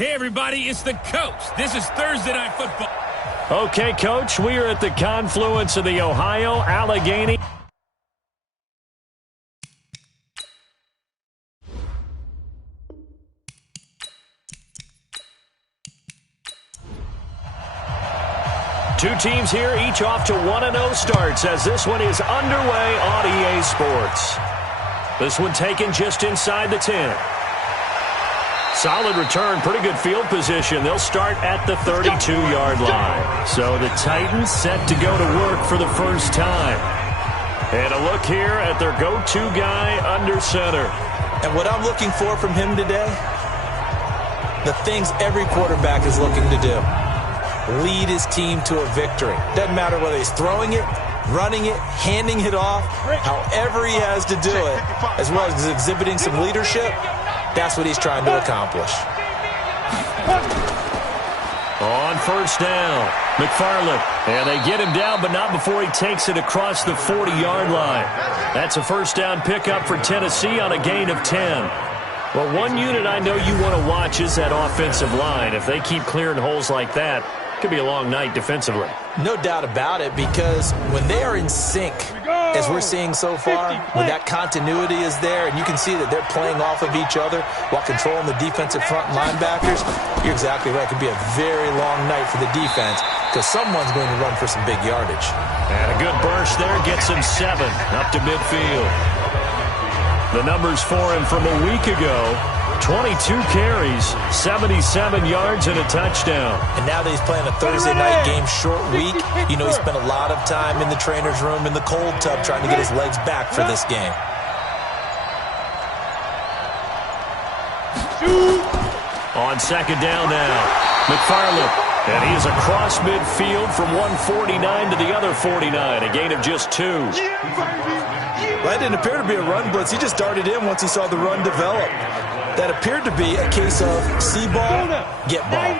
Hey, everybody, it's the coach. This is Thursday Night Football. Okay, Coach, we are at the confluence of the Ohio, Allegheny. Two teams here, each off to 1-0 starts as this one is underway on EA Sports. This one taken just inside the 10. Solid return, pretty good field position. They'll start at the 32-yard line. So the Titans set to go to work for the first time. And a look here at their go-to guy under center. And what I'm looking for from him today, the things every quarterback is looking to do. Lead his team to a victory. Doesn't matter whether he's throwing it, running it, handing it off, however he has to do it, as well as exhibiting some leadership. That's what he's trying to accomplish. On first down, McFarland. And they get him down, but not before he takes it across the 40-yard line. That's a first down pickup for Tennessee on a gain of 10. Well, one unit I know you want to watch is that offensive line. If they keep clearing holes like that, it could be a long night defensively. No doubt about it, because when they are in sync, as we're seeing so far, when that continuity is there and you can see that they're playing off of each other while controlling the defensive front linebackers, you're exactly right. It could be a very long night for the defense because someone's going to run for some big yardage. And a good burst there gets him 7 up to midfield. The numbers for him from a week ago: 22 carries, 77 yards, and a touchdown. And now that he's playing a Thursday night game, short week, you know he spent a lot of time in the trainer's room in the cold tub trying to get his legs back for this game. On second down now, McFarland. And he is across midfield from 149 to the other 49, a gain of just 2. That didn't appear to be a run blitz. He just darted in once he saw the run develop. That appeared to be a case of see ball, get ball.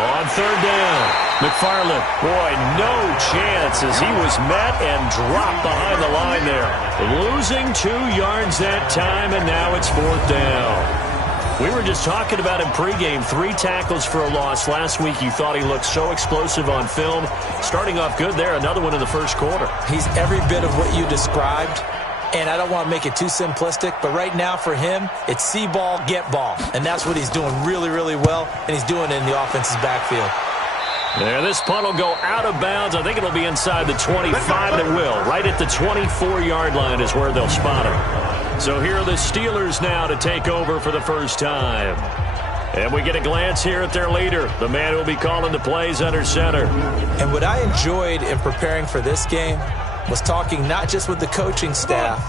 On third down, McFarland. Boy, no chance as he was met and dropped behind the line there. Losing 2 yards that time, and now it's fourth down. We were just talking about him pregame. 3 tackles for a loss. Last week you thought he looked so explosive on film. Starting off good there. Another one in the first quarter. He's every bit of what you described. And I don't want to make it too simplistic, but right now for him, it's see ball, get ball. And that's what he's doing really, really well, and he's doing it in the offense's backfield. There, this punt will go out of bounds. I think it'll be inside the 25. It will. Right at the 24-yard line is where they'll spot him. So here are the Steelers now to take over for the first time. And we get a glance here at their leader, the man who will be calling the plays under center. And what I enjoyed in preparing for this game was talking not just with the coaching staff,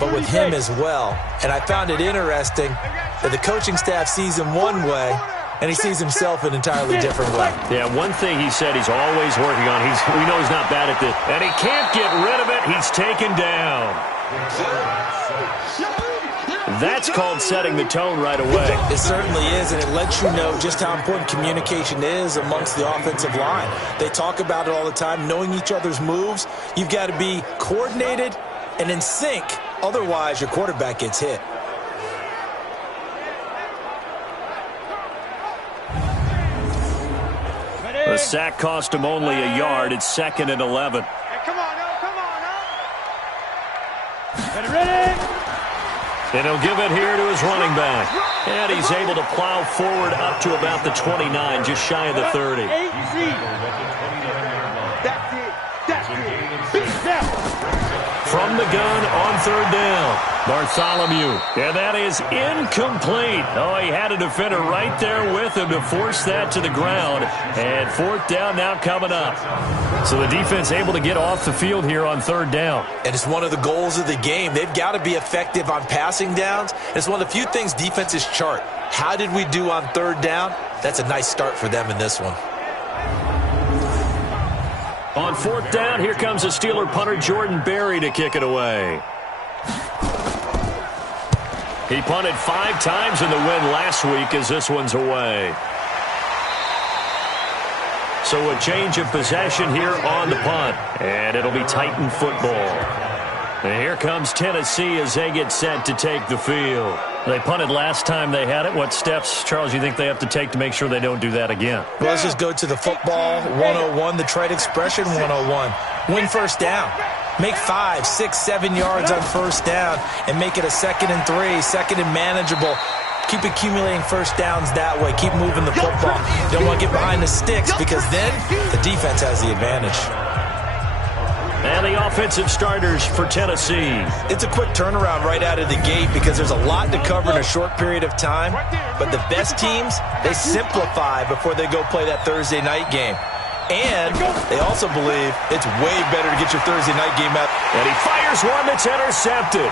but with him as well. And I found it interesting that the coaching staff sees him one way, and he sees himself an entirely different way. Yeah, one thing he said he's always working on. We know he's not bad at this. And he can't get rid of it. He's taken down. That's called setting the tone right away. It certainly is, and it lets you know just how important communication is amongst the offensive line. They talk about it all the time, knowing each other's moves. You've got to be coordinated and in sync. Otherwise, your quarterback gets hit. The sack cost him only a yard. It's 2nd and 11. Hey, come on, now. Ready? And he'll give it here to his running back. And he's able to plow forward up to about the 29, just shy of the 30. From the gun on third down, Bartholomew. And that is incomplete. Oh, he had a defender right there with him to force that to the ground. And fourth down now coming up. So the defense able to get off the field here on third down. And it's one of the goals of the game. They've got to be effective on passing downs. It's one of the few things defenses chart. How did we do on third down? That's a nice start for them in this one. On fourth down, here comes the Steeler punter Jordan Berry to kick it away. He punted 5 times in the win last week as this one's away. So a change of possession here on the punt. And it'll be Titan football. And here comes Tennessee as they get set to take the field. They punted last time they had it. What steps, Charles, you think they have to take to make sure they don't do that again? Well, let's just go to the football 101, the trade expression 101. Win first down. Make 5, 6, 7 yards on first down and make it a 2nd and 3, 2nd and manageable. Keep accumulating first downs that way. Keep moving the football. You don't want to get behind the sticks because then the defense has the advantage. And the offensive starters for Tennessee. It's a quick turnaround right out of the gate because there's a lot to cover in a short period of time. But the best teams, they simplify before they go play that Thursday night game. And they also believe it's way better to get your Thursday night game out. And he fires one that's intercepted.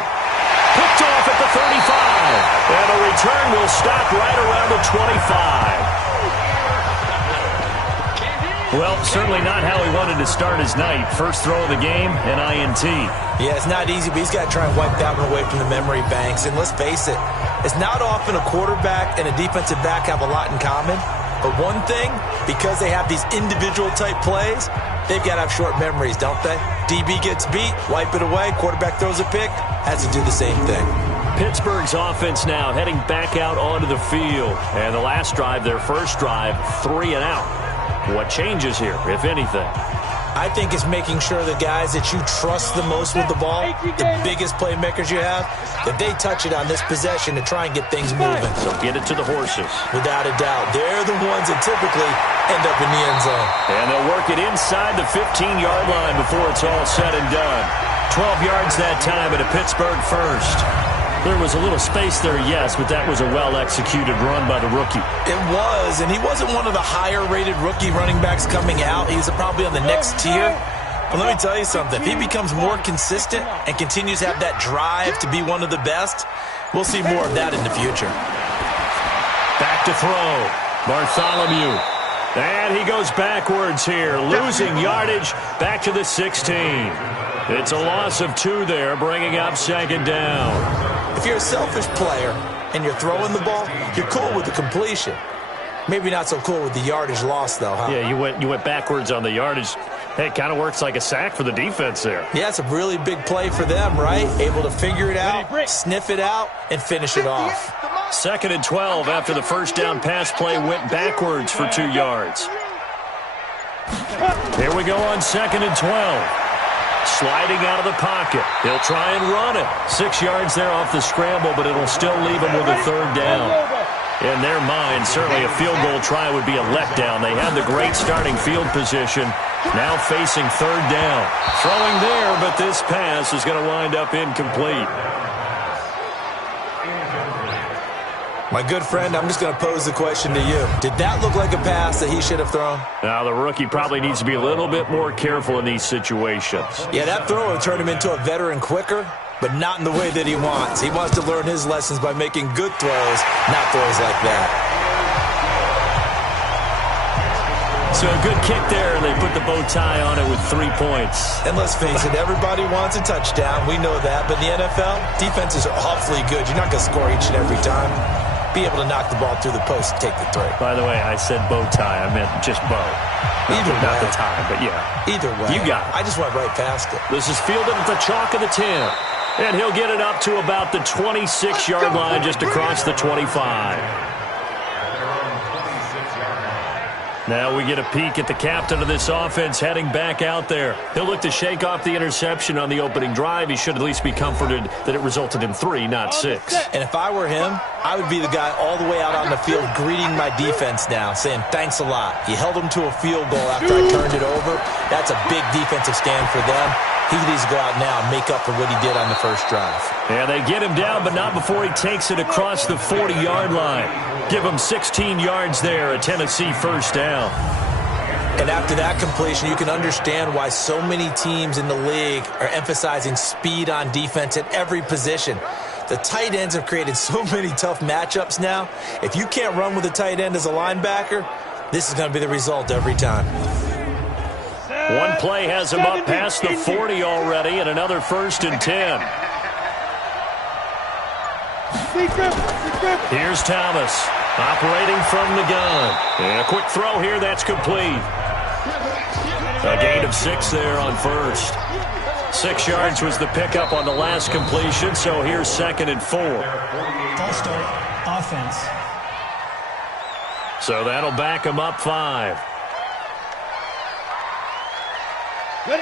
Picked off at the 35. And a return will stop right around the 25. Well, certainly not how he wanted to start his night. First throw of the game, an INT. Yeah, it's not easy, but he's got to try and wipe that one away from the memory banks. And let's face it, it's not often a quarterback and a defensive back have a lot in common. But one thing, because they have these individual type plays, they've got to have short memories, don't they? DB gets beat, wipe it away, quarterback throws a pick, has to do the same thing. Pittsburgh's offense now heading back out onto the field. And the last drive, their first drive, 3 and out. What changes here, if anything? I think it's making sure the guys that you trust the most with the ball, the biggest playmakers you have, that they touch it on this possession to try and get things moving. So get it to the horses. Without a doubt. They're the ones that typically end up in the end zone. And they'll work it inside the 15-yard line before it's all said and done. 12 yards that time at a Pittsburgh first. There was a little space there, yes, but that was a well-executed run by the rookie. It was, and he wasn't one of the higher-rated rookie running backs coming out. He's probably on the next tier. But let me tell you something. If he becomes more consistent and continues to have that drive to be one of the best, we'll see more of that in the future. Back to throw. Bartholomew. And he goes backwards here, losing yardage back to the 16. It's a loss of 2 there, bringing up 2nd down. If you're a selfish player and you're throwing the ball, you're cool with the completion. Maybe not so cool with the yardage loss, though, huh? Yeah, you went backwards on the yardage. Hey, it kind of works like a sack for the defense there. Yeah, it's a really big play for them, right? Able to figure it out, sniff it out, and finish it off. 2nd and 12 after the first down pass play went backwards for 2 yards. Here we go on 2nd and 12. Sliding out of the pocket. He'll try and run it. 6 yards there off the scramble, but it'll still leave him with a 3rd down. In their mind, certainly a field goal try would be a letdown. They had the great starting field position. Now facing 3rd down. Throwing there, but this pass is going to wind up incomplete. My good friend, I'm just going to pose the question to you. Did that look like a pass that he should have thrown? Now, the rookie probably needs to be a little bit more careful in these situations. Yeah, that throw will turn him into a veteran quicker, but not in the way that he wants. He wants to learn his lessons by making good throws, not throws like that. So a good kick there, and they put the bow tie on it with 3 points. And let's face it, everybody wants a touchdown. We know that. But in the NFL, defenses are awfully good. You're not going to score each and every time. Be able to knock the ball through the post and take the 3. By the way, I said bow tie. I meant just bow. Either way. Not the tie, but yeah. Either way. You got it. I just went right past it. This is fielded at the chalk of the 10. And he'll get it up to about the 26-yard line just across the 25. Now we get a peek at the captain of this offense heading back out there. He'll look to shake off the interception on the opening drive. He should at least be comforted that it resulted in 3, not 6. And if I were him, I would be the guy all the way out on the field greeting my defense now, saying thanks a lot. You held them to a field goal after I turned it over. That's a big defensive stand for them. He needs to go out now and make up for what he did on the first drive. And they get him down, but not before he takes it across the 40-yard line. Give him 16 yards there, a Tennessee first down. And after that completion, you can understand why so many teams in the league are emphasizing speed on defense at every position. The tight ends have created so many tough matchups now. If you can't run with a tight end as a linebacker, this is going to be the result every time. One play has him up past the 40 already, and another 1st and 10. Here's Thomas, operating from the gun. And a quick throw here, that's complete. A gain of 6 there on first. 6 yards was the pickup on the last completion, so here's 2nd and 4. False start, offense. So that'll back him up 5.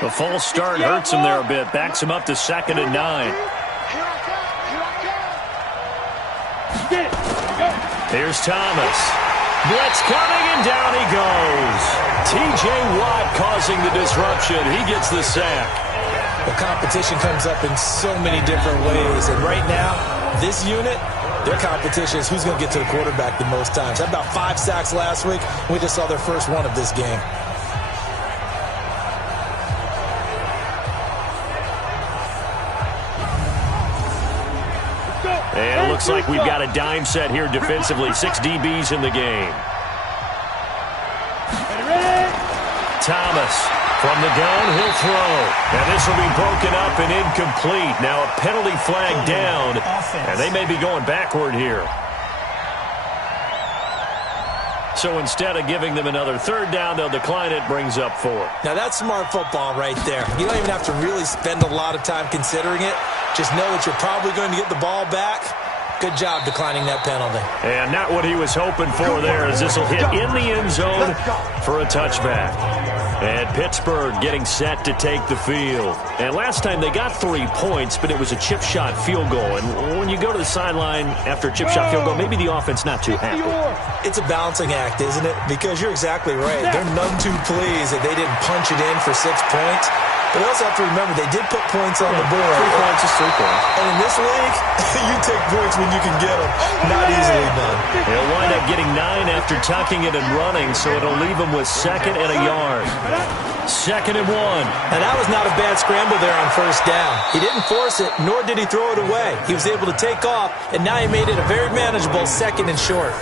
The false start hurts him there a bit. Backs him up to 2nd and 9. Here's Thomas. Blitz coming, and down he goes. T.J. Watt causing the disruption. He gets the sack. The competition comes up in so many different ways. And right now, this unit, their competition is who's going to get to the quarterback the most times. Had about 5 sacks last week. We just saw their first one of this game. And it looks like we've got a dime set here defensively. 6 DBs in the game. Thomas from the gun, he'll throw. And this will be broken up and incomplete. Now a penalty flag down, and they may be going backward here. So instead of giving them another 3rd down, they'll decline it, brings up 4. Now that's smart football right there. You don't even have to really spend a lot of time considering it. Just know that you're probably going to get the ball back. Good job declining that penalty. And not what he was hoping for there, as this will hit in the end zone for a touchback. And Pittsburgh getting set to take the field. And last time they got 3 points, but it was a chip shot field goal. And when you go to the sideline after a chip shot field goal, maybe the offense not too happy. It's a balancing act, isn't it? Because you're exactly right. They're none too pleased that they didn't punch it in for 6 points. But they also have to remember they did put points on the board. 3 points is 3 points. And in this league, you take points when you can get them. Not easily done. He'll wind up getting 9 after tucking it and running, so it'll leave him with 2nd and a yard. 2nd and 1. And that was not a bad scramble there on 1st down. He didn't force it, nor did he throw it away. He was able to take off, and now he made it a very manageable 2nd and short.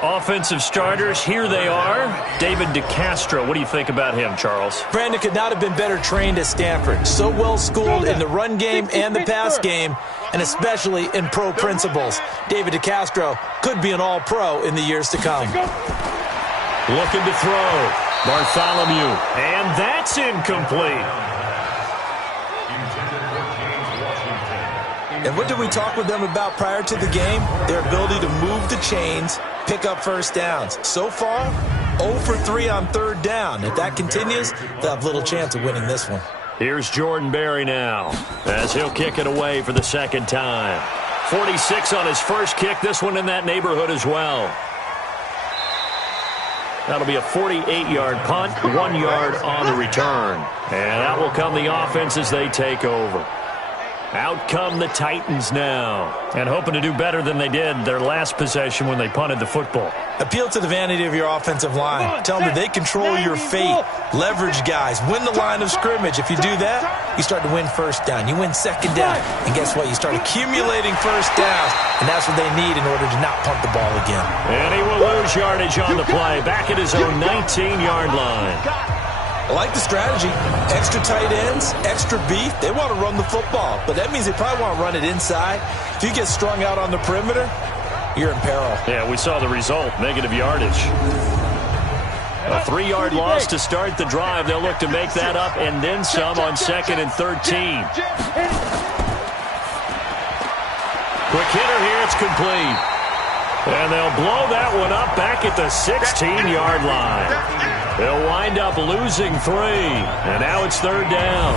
Offensive starters, here they are. David DeCastro, what do you think about him, Charles? Brandon could not have been better trained at Stanford. So well schooled in the run game and the pass game, and especially in pro principles. David DeCastro could be an all-pro in the years to come. Looking to throw. Bartholomew. And that's incomplete. And what did we talk with them about prior to the game? Their ability to move the chains, pick up 1st downs. So far, 0 for 3 on 3rd down. If that continues, they'll have little chance of winning this one. Here's Jordan Berry now, as he'll kick it away for the 2nd time. 46 on his first kick, this one in that neighborhood as well. That'll be a 48-yard punt, 1 yard on the return. And out will come the offense as they take over. Out come the Titans now, and hoping to do better than they did their last possession when they punted the football. Appeal to the vanity of your offensive line. Tell them that they control your fate. Leverage guys. Win the line of scrimmage. If you do that, you start to win 1st down. You win 2nd down. And guess what? You start accumulating 1st downs, and that's what they need in order to not punt the ball again. And he will lose yardage on the play, back at his own 19-yard line. I like the strategy. Extra tight ends, extra beef. They want to run the football, but that means they probably want to run it inside. If you get strung out on the perimeter, you're in peril. Yeah, we saw the result, negative yardage. A 3-yard loss to start the drive. They'll look to make that up and then some on 2nd and 13. Quick hitter here, it's complete. And they'll blow that one up back at the 16-yard line. They'll wind up losing 3, and now it's 3rd down.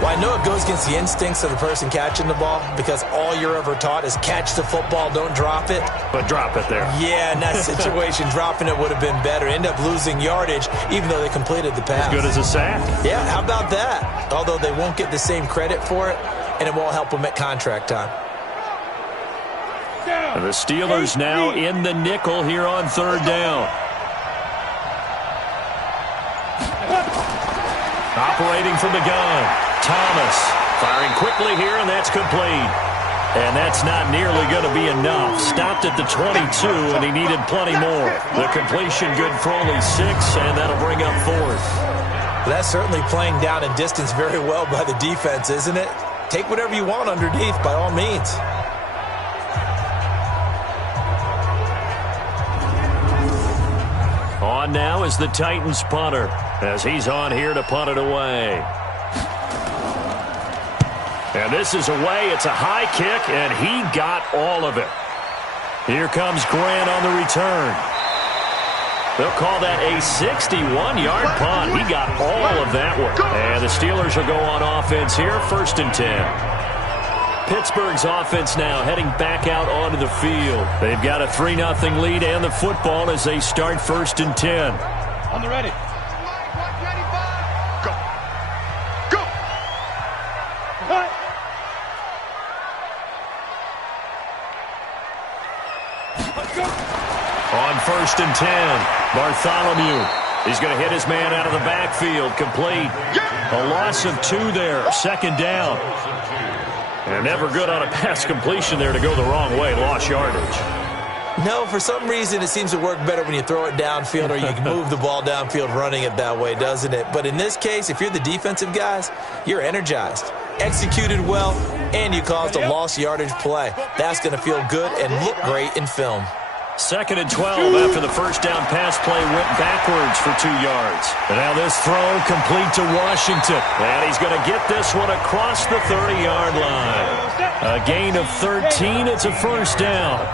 Well, I know it goes against the instincts of the person catching the ball because all you're ever taught is catch the football, don't drop it. But drop it there. Yeah, in that situation, dropping it would have been better. End up losing yardage, even though they completed the pass. As good as a sack. Yeah, how about that? Although they won't get the same credit for it, and it won't help them at contract time. And the Steelers now in the nickel here on 3rd down. Operating from the gun, Thomas firing quickly here, and that's complete. And that's not nearly going to be enough. Stopped at the 22, and he needed plenty more. The completion good for only 6, and that'll bring up 4th. Well, that's certainly playing down in distance very well by the defense, isn't it? Take whatever you want underneath, by all means. On now is the Titans punter, as he's on here to punt it away. And this is away. It's a high kick, and he got all of it. Here comes Grant on the return. They'll call that a 61-yard punt. He got all of that one. And the Steelers will go on offense here, 1st and 10. Pittsburgh's offense now heading back out onto the field. They've got a 3-0 lead and the football as they start 1st and 10. On the ready. Go. Go. Cut. On 1st and 10, Bartholomew. He's going to hit his man out of the backfield. Complete. A loss of 2 there. 2nd down. And never good on a pass completion there to go the wrong way. Lost yardage. No, for some reason it seems to work better when you throw it downfield or you can move the ball downfield running it that way, doesn't it? But in this case, if you're the defensive guys, you're energized, executed well, and you caused a lost yardage play. That's going to feel good and look great in film. 2nd and 12 after the first down pass play went backwards for 2 yards. And now this throw complete to Washington. And he's going to get this one across the 30-yard line. A gain of 13. It's a 1st down.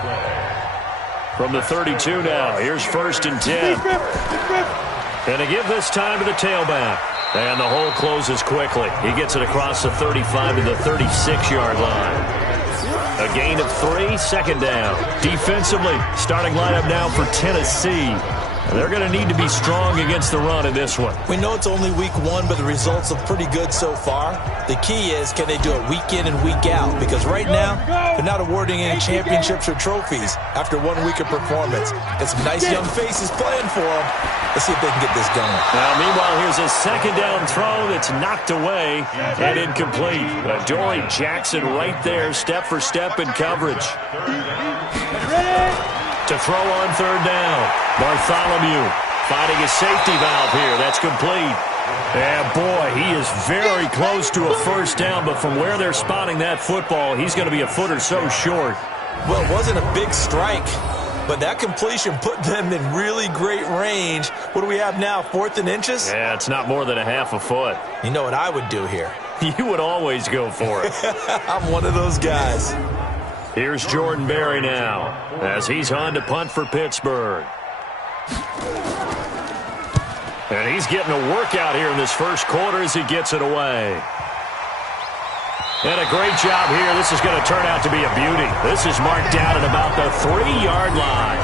From the 32 now, here's 1st and 10. And to give this time to the tailback. And the hole closes quickly. He gets it across the 35 to the 36-yard line. A gain of 3, 2nd down. Defensively, starting lineup now for Tennessee. They're going to need to be strong against the run in this one. We know it's only week 1, but the results look pretty good so far. The key is, can they do it week in and week out? Because right now, they're not awarding any championships or trophies after 1 week of performance. Got some nice young faces playing for them. Let's see if they can get this going. Now, meanwhile, here's a 2nd down throw that's knocked away and incomplete. Dory Jackson right there, step for step in coverage. To throw on 3rd down. Bartholomew finding a safety valve here. That's complete. And, boy, he is very close to a 1st down, but from where they're spotting that football, he's going to be a foot or so short. Well, it wasn't a big strike, but that completion put them in really great range. What do we have now, 4th and inches? Yeah, it's not more than a half a foot. You know what I would do here? You would always go for it. I'm one of those guys. Here's Jordan Berry now as he's on to punt for Pittsburgh. And he's getting a workout here in this 1st quarter as he gets it away. And a great job here. This is going to turn out to be a beauty. This is marked down at about the 3-yard line.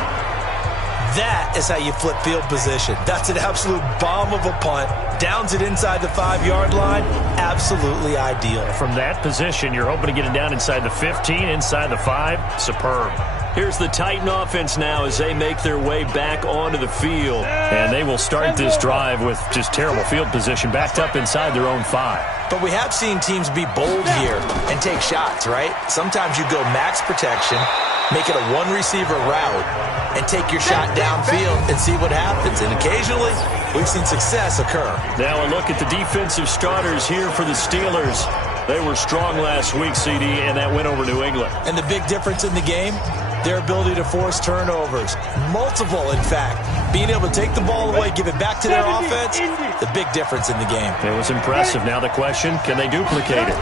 That is how you flip field position. That's an absolute bomb of a punt. Downs it inside the 5-yard line. Absolutely ideal. From that position, you're hoping to get it down inside the 15, inside the 5. Superb. Here's the Titan offense now as they make their way back onto the field. And they will start this drive with just terrible field position, backed up inside their own 5. But we have seen teams be bold here and take shots, right? Sometimes you go max protection, make it a 1-receiver route, and take your shot downfield and see what happens. And occasionally, we've seen success occur. Now a look at the defensive starters here for the Steelers. They were strong last week, CD, and that went over New England. And the big difference in the game, their ability to force turnovers. Multiple, in fact. Being able to take the ball away, give it back to their offense, the big difference in the game. It was impressive. Now the question, can they duplicate it?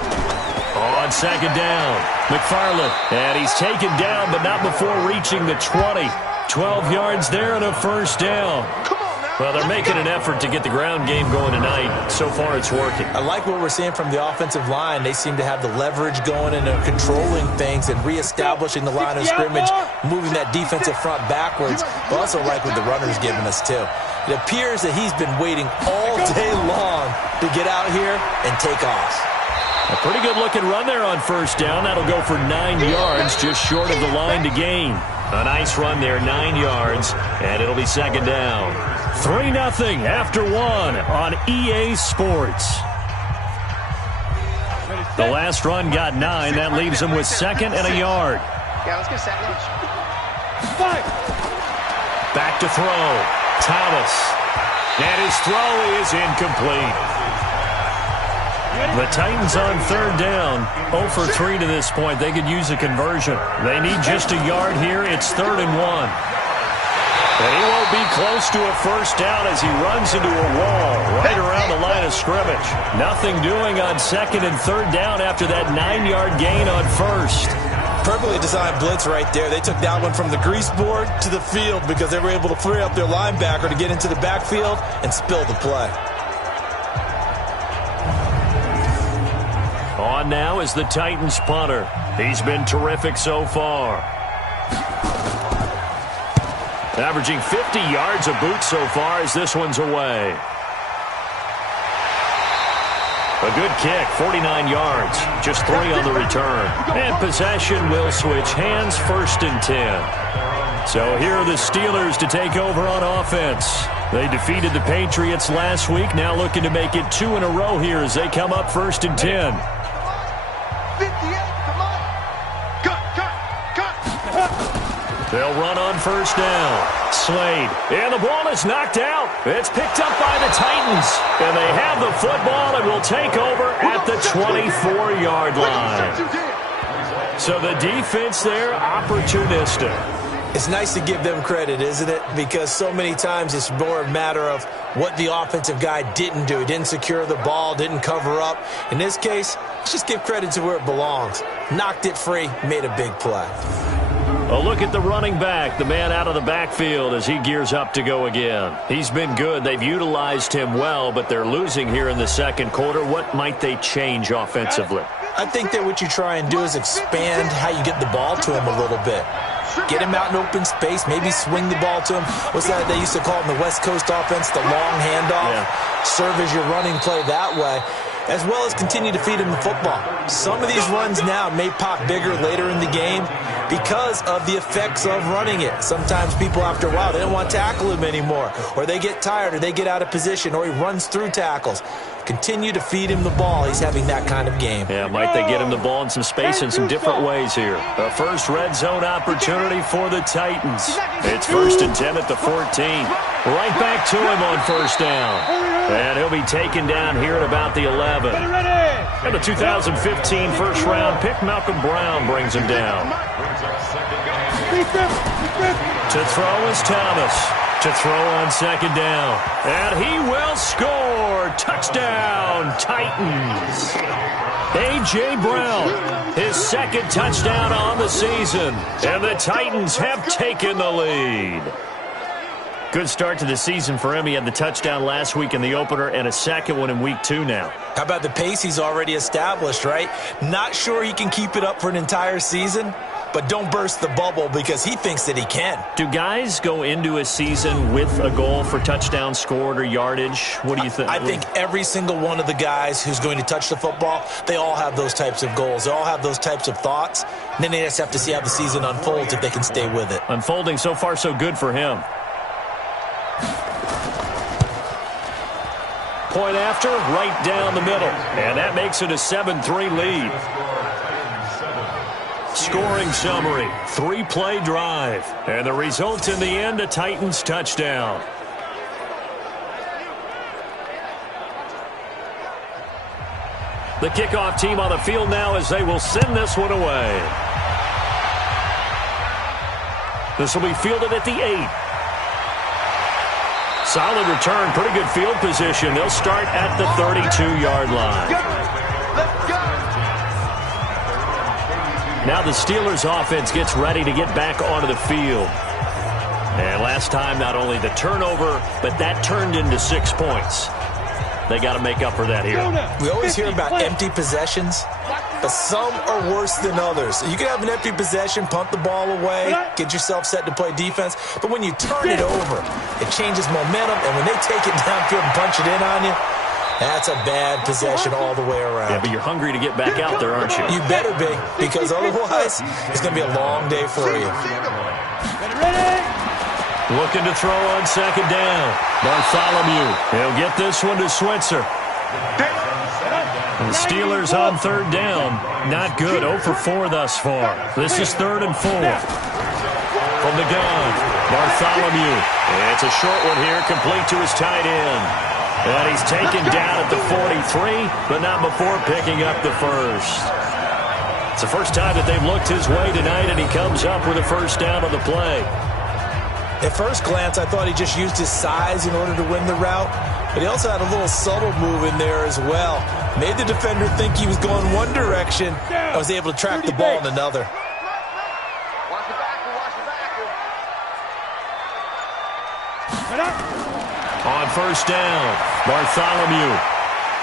On 2nd down, McFarland. And he's taken down, but not before reaching the 20. 12 yards there and a 1st down. Well, they're making an effort to get the ground game going tonight. So far, it's working. I like what we're seeing from the offensive line. They seem to have the leverage going and are controlling things and reestablishing the line of scrimmage, moving that defensive front backwards. I also like what the runner's giving us, too. It appears that he's been waiting all day long to get out here and take off. A pretty good-looking run there on 1st down. That'll go for 9 yards, just short of the line to gain. A nice run there, 9 yards, and it'll be 2nd down. 3-0 after 1 on EA Sports. The last run got 9. That leaves him with 2nd and a yard. Yeah, let's get set. Back to throw. Thomas. And his throw is incomplete. The Titans on 3rd down, 0 for 3 to this point. They could use a conversion. They need just a yard here. It's 3rd and 1. And he won't be close to a first down as he runs into a wall right around the line of scrimmage. Nothing doing on second and third down after that 9-yard gain on first. Perfectly designed blitz right there. They took that one from the grease board to the field because they were able to free up their linebacker to get into the backfield and spill the play. On now is the Titans punter. He's been terrific so far. Averaging 50 yards a boot so far as this one's away. A good kick, 49 yards, just 3 on the return. And possession will switch hands, 1st and 10. So here are the Steelers to take over on offense. They defeated the Patriots last week, now looking to make it 2 in a row here as they come up 1st and 10. 58, come on. Cut. They'll run on first down. Slade, and the ball is knocked out. It's picked up by the Titans, and they have the football and will take over at the 24-yard line. So the defense there, opportunistic. It's nice to give them credit, isn't it? Because so many times it's more a matter of what the offensive guy didn't do. He didn't secure the ball, didn't cover up. In this case, let's just give credit to where it belongs. Knocked it free, made a big play. A look at the running back, the man out of the backfield as he gears up to go again. He's been good. They've utilized him well, but they're losing here in the second quarter. What might they change offensively? I think that what you try and do is expand how you get the ball to him a little bit. Get him out in open space, maybe swing the ball to him. What's that they used to call in the West Coast offense, the long handoff? Yeah. Serve as your running play that way, as well as continue to feed him the football. Some of these runs now may pop bigger later in the game because of the effects of running it. Sometimes people, after a while, they don't want to tackle him anymore, or they get tired, or they get out of position, or he runs through tackles. Continue to feed him the ball. He's having that kind of game. Yeah, might they get him the ball in some space in some different ways here. A first red zone opportunity for the Titans. It's 1st and 10 at the 14. Right back to him on first down. And he'll be taken down here at about the 11. And the 2015 first-round pick, Malcolm Brown, brings him down. To throw is Thomas. To throw on second down. And he will score. Touchdown, Titans. A.J. Brown, his second touchdown on the season. And the Titans have taken the lead. Good start to the season for him. He had the touchdown last week in the opener and a second one in week 2 now. How about the pace he's already established, right? Not sure he can keep it up for an entire season, but don't burst the bubble because he thinks that he can. Do guys go into a season with a goal for touchdown scored or yardage? What do you think? I think every single one of the guys who's going to touch the football, they all have those types of goals. They all have those types of thoughts. And then they just have to see how the season unfolds if they can stay with it. Unfolding so far so good for him. Point after, right down the middle. And that makes it a 7-3 lead. Scoring summary, 3-play drive. And the result in the end, a Titans touchdown. The kickoff team on the field now as they will send this one away. This will be fielded at the 8. Solid return, pretty good field position. They'll start at the 32-yard line. Now the Steelers offense gets ready to get back onto the field. And last time, not only the turnover, but that turned into 6 points. They got to make up for that here. We always hear about empty possessions, but some are worse than others. You can have an empty possession, punt the ball away, get yourself set to play defense, but when you turn it over, it changes momentum, and when they take it downfield and punch it in on you, that's a bad possession all the way around. Yeah, but you're hungry to get back out there, aren't you? You better be, because otherwise, it's going to be a long day for you. Looking to throw on second down. Bartholomew. He'll get this one to Switzer. The Steelers on third down. Not good. 0 for 4 thus far. This is 3rd and 4. From the gun, Bartholomew. It's a short one here, complete to his tight end. And he's taken down at the 43, but not before picking up the first. It's the first time that they've looked his way tonight, and he comes up with a first down on the play. At first glance, I thought he just used his size in order to win the route, but he also had a little subtle move in there as well. Made the defender think he was going one direction and was able to track the ball in another. On first down, Bartholomew.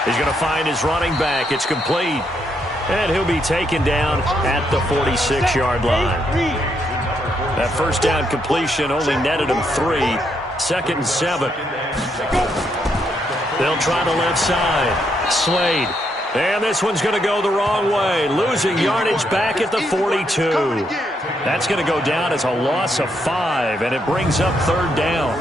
He's going to find his running back. It's complete. And he'll be taken down at the 46-yard line. That first down completion only netted him 3. 2nd and 7. They'll try the left side. Slade. And this one's going to go the wrong way. Losing yardage back at the 42. That's going to go down as a loss of 5, and it brings up 3rd down.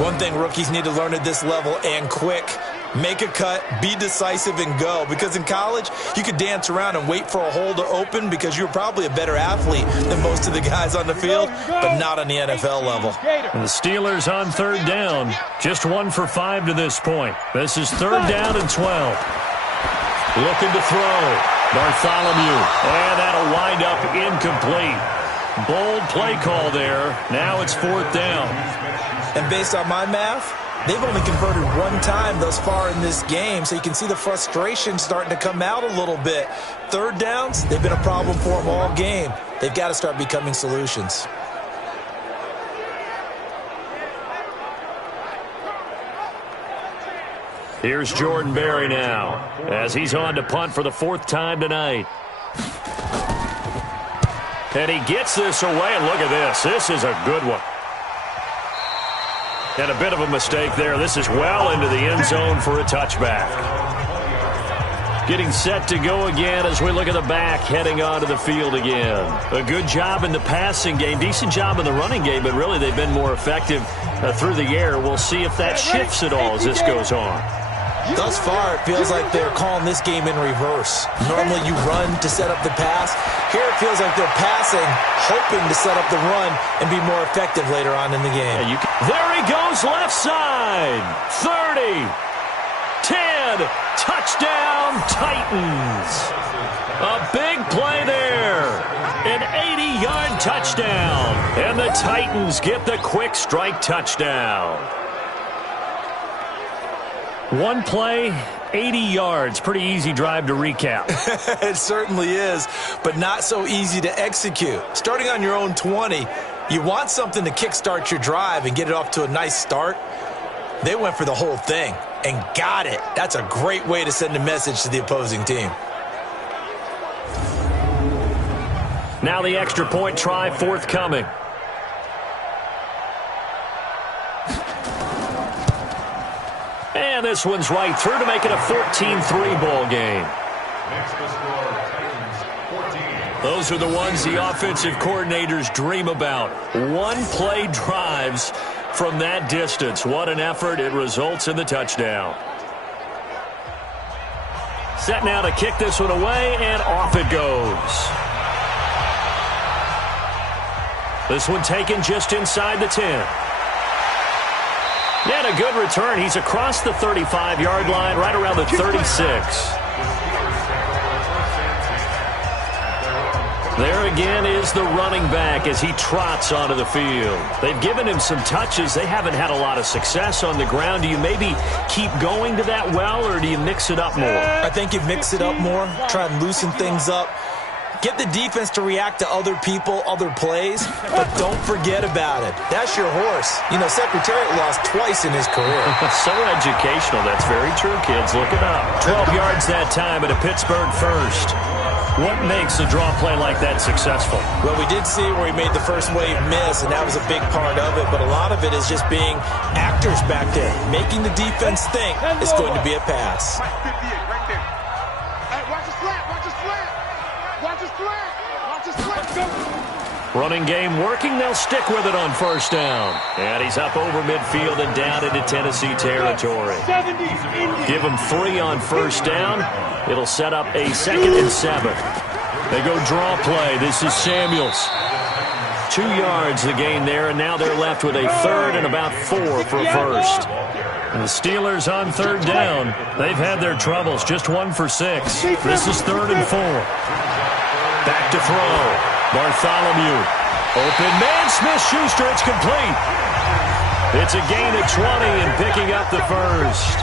One thing rookies need to learn at this level, and quick. Make a cut, be decisive, and go. Because in college, you could dance around and wait for a hole to open because you're probably a better athlete than most of the guys on the field, but not on the NFL level. And the Steelers on 3rd down. Just 1 for 5 to this point. This is 3rd down and 12. Looking to throw. Bartholomew. And that'll wind up incomplete. Bold play call there. Now it's 4th down. And based on my math, they've only converted 1 time thus far in this game, so you can see the frustration starting to come out a little bit. 3rd downs, they've been a problem for them all game. They've got to start becoming solutions. Here's Jordan Berry now, as he's on to punt for the 4th time tonight. And he gets this away, and look at this. This is a good one. And a bit of a mistake there. This is well into the end zone for a touchback. Getting set to go again as we look at the back heading onto the field again. A good job in the passing game. Decent job in the running game, but really they've been more effective through the air. We'll see if that shifts at all as this goes on. Thus far, it feels like they're calling this game in reverse. Normally you run to set up the pass. Here it feels like they're passing, hoping to set up the run and be more effective later on in the game. Yeah, there he goes, left side. 30. 10. Touchdown, Titans. A big play there. An 80-yard touchdown. And the Titans get the quick strike touchdown. One play, 80 yards. Pretty easy drive to recap. It certainly is, but not so easy to execute. Starting on your own 20, you want something to kickstart your drive and get it off to a nice start. They went for the whole thing and got it. That's a great way to send a message to the opposing team. Now the extra point try forthcoming. And this one's right through to make it a 14-3 ball game. Those are the ones the offensive coordinators dream about. One-play drives from that distance. What an effort. It results in the touchdown. Set now to kick this one away, and off it goes. This one taken just inside the 10. And a good return. He's across the 35-yard line, right around the 36. There again is the running back as he trots onto the field. They've given him some touches. They haven't had a lot of success on the ground. Do you maybe keep going to that well, or do you mix it up more? I think you mix it up more, try and loosen things up. Get the defense to react to other people, other plays, but don't forget about it. That's your horse. You know, Secretariat lost twice in his career. So educational. That's very true, kids. Look it up. 12 yards that time at a Pittsburgh first. What makes a draw play like that successful? Well, we did see where he made the first wave miss, and that was a big part of it, but a lot of it is just being actors back there, making the defense think it's going to be a pass. Right 58, right there. Hey, watch the slant, watch the slant. Watch the slant, watch the slant. Go. Running game working. They'll stick with it on first down. And he's up over midfield and down into Tennessee territory. Give him 3 on first down. It'll set up a 2nd and 7. They go draw play. This is Samuels. 2 yards the gain there, and now they're left with a 3rd and about 4 for a first. And the Steelers on 3rd down. They've had their troubles. Just 1 for 6. This is 3rd and 4. Back to throw. Bartholomew. Open man, Smith-Schuster, it's complete. It's a gain of 20 and picking up the first.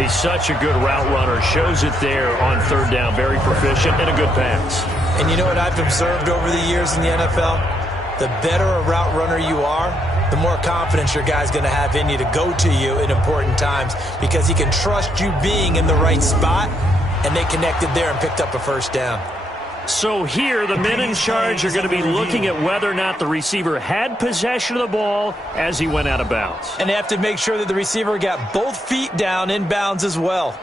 He's such a good route runner. Shows it there on third down. Very proficient and a good pass. And you know what I've observed over the years in the NFL? The better a route runner you are, the more confidence your guy's going to have in you to go to you in important times because he can trust you being in the right spot, and they connected there and picked up a first down. So here, the men in charge are going to be looking at whether or not the receiver had possession of the ball as he went out of bounds. And they have to make sure that the receiver got both feet down in bounds as well.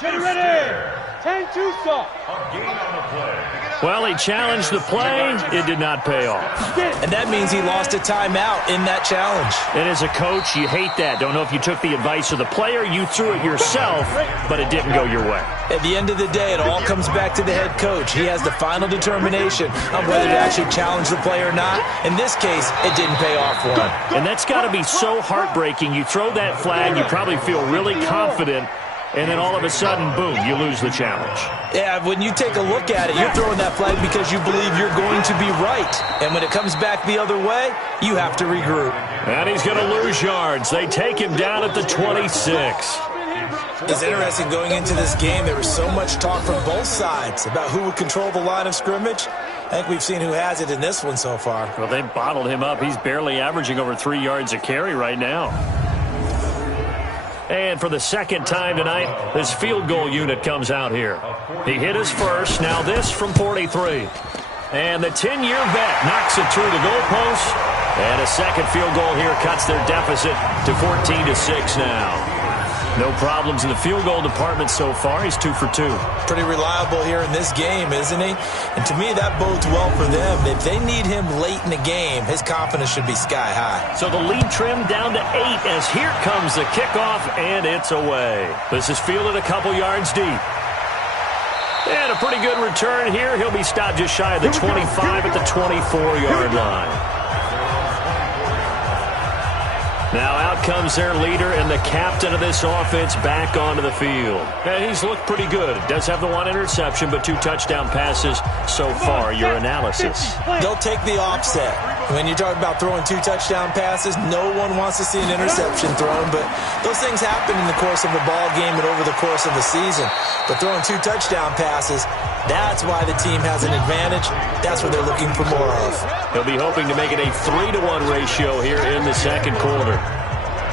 Ready. 10-2 soft. Well, he challenged the play. It did not pay off. And that means he lost a timeout in that challenge. And as a coach, you hate that. Don't know if you took the advice of the player, you threw it yourself, but it didn't go your way. At the end of the day, it all comes back to the head coach. He has the final determination on whether to actually challenge the play or not. In this case, it didn't pay off for him. And that's got to be so heartbreaking. You throw that flag, you probably feel really confident, and then all of a sudden, boom, you lose the challenge. Yeah, when you take a look at it, you're throwing that flag because you believe you're going to be right. And when it comes back the other way, you have to regroup. And he's going to lose yards. They take him down at the 26. It's interesting going into this game. There was so much talk from both sides about who would control the line of scrimmage. I think we've seen who has it in this one so far. Well, they bottled him up. He's barely averaging over 3 yards a carry right now. And for the second time tonight, this field goal unit comes out here. He hit his first, now this from 43. And the 10-year vet knocks it through the goalpost. And a second field goal here cuts their deficit to 14-6 now. No problems in the field goal department so far. He's 2 for 2. Pretty reliable here in this game, isn't he? And to me, that bodes well for them. If they need him late in the game, his confidence should be sky high. So the lead trimmed down to 8 as here comes the kickoff, and it's away. This is fielded a couple yards deep. And a pretty good return here. He'll be stopped just shy of the 25 at the 24-yard line. Now out comes their leader and the captain of this offense back onto the field. And he's looked pretty good. Does have the 1 interception, but 2 touchdown passes so far. Your analysis. They'll take the offset. When you talk about throwing 2 touchdown passes, no one wants to see an interception thrown, but those things happen in the course of a ball game and over the course of a season. But throwing 2 touchdown passes, that's why the team has an advantage. That's what they're looking for more of. He'll be hoping to make it a 3-to-1 ratio here in the second quarter.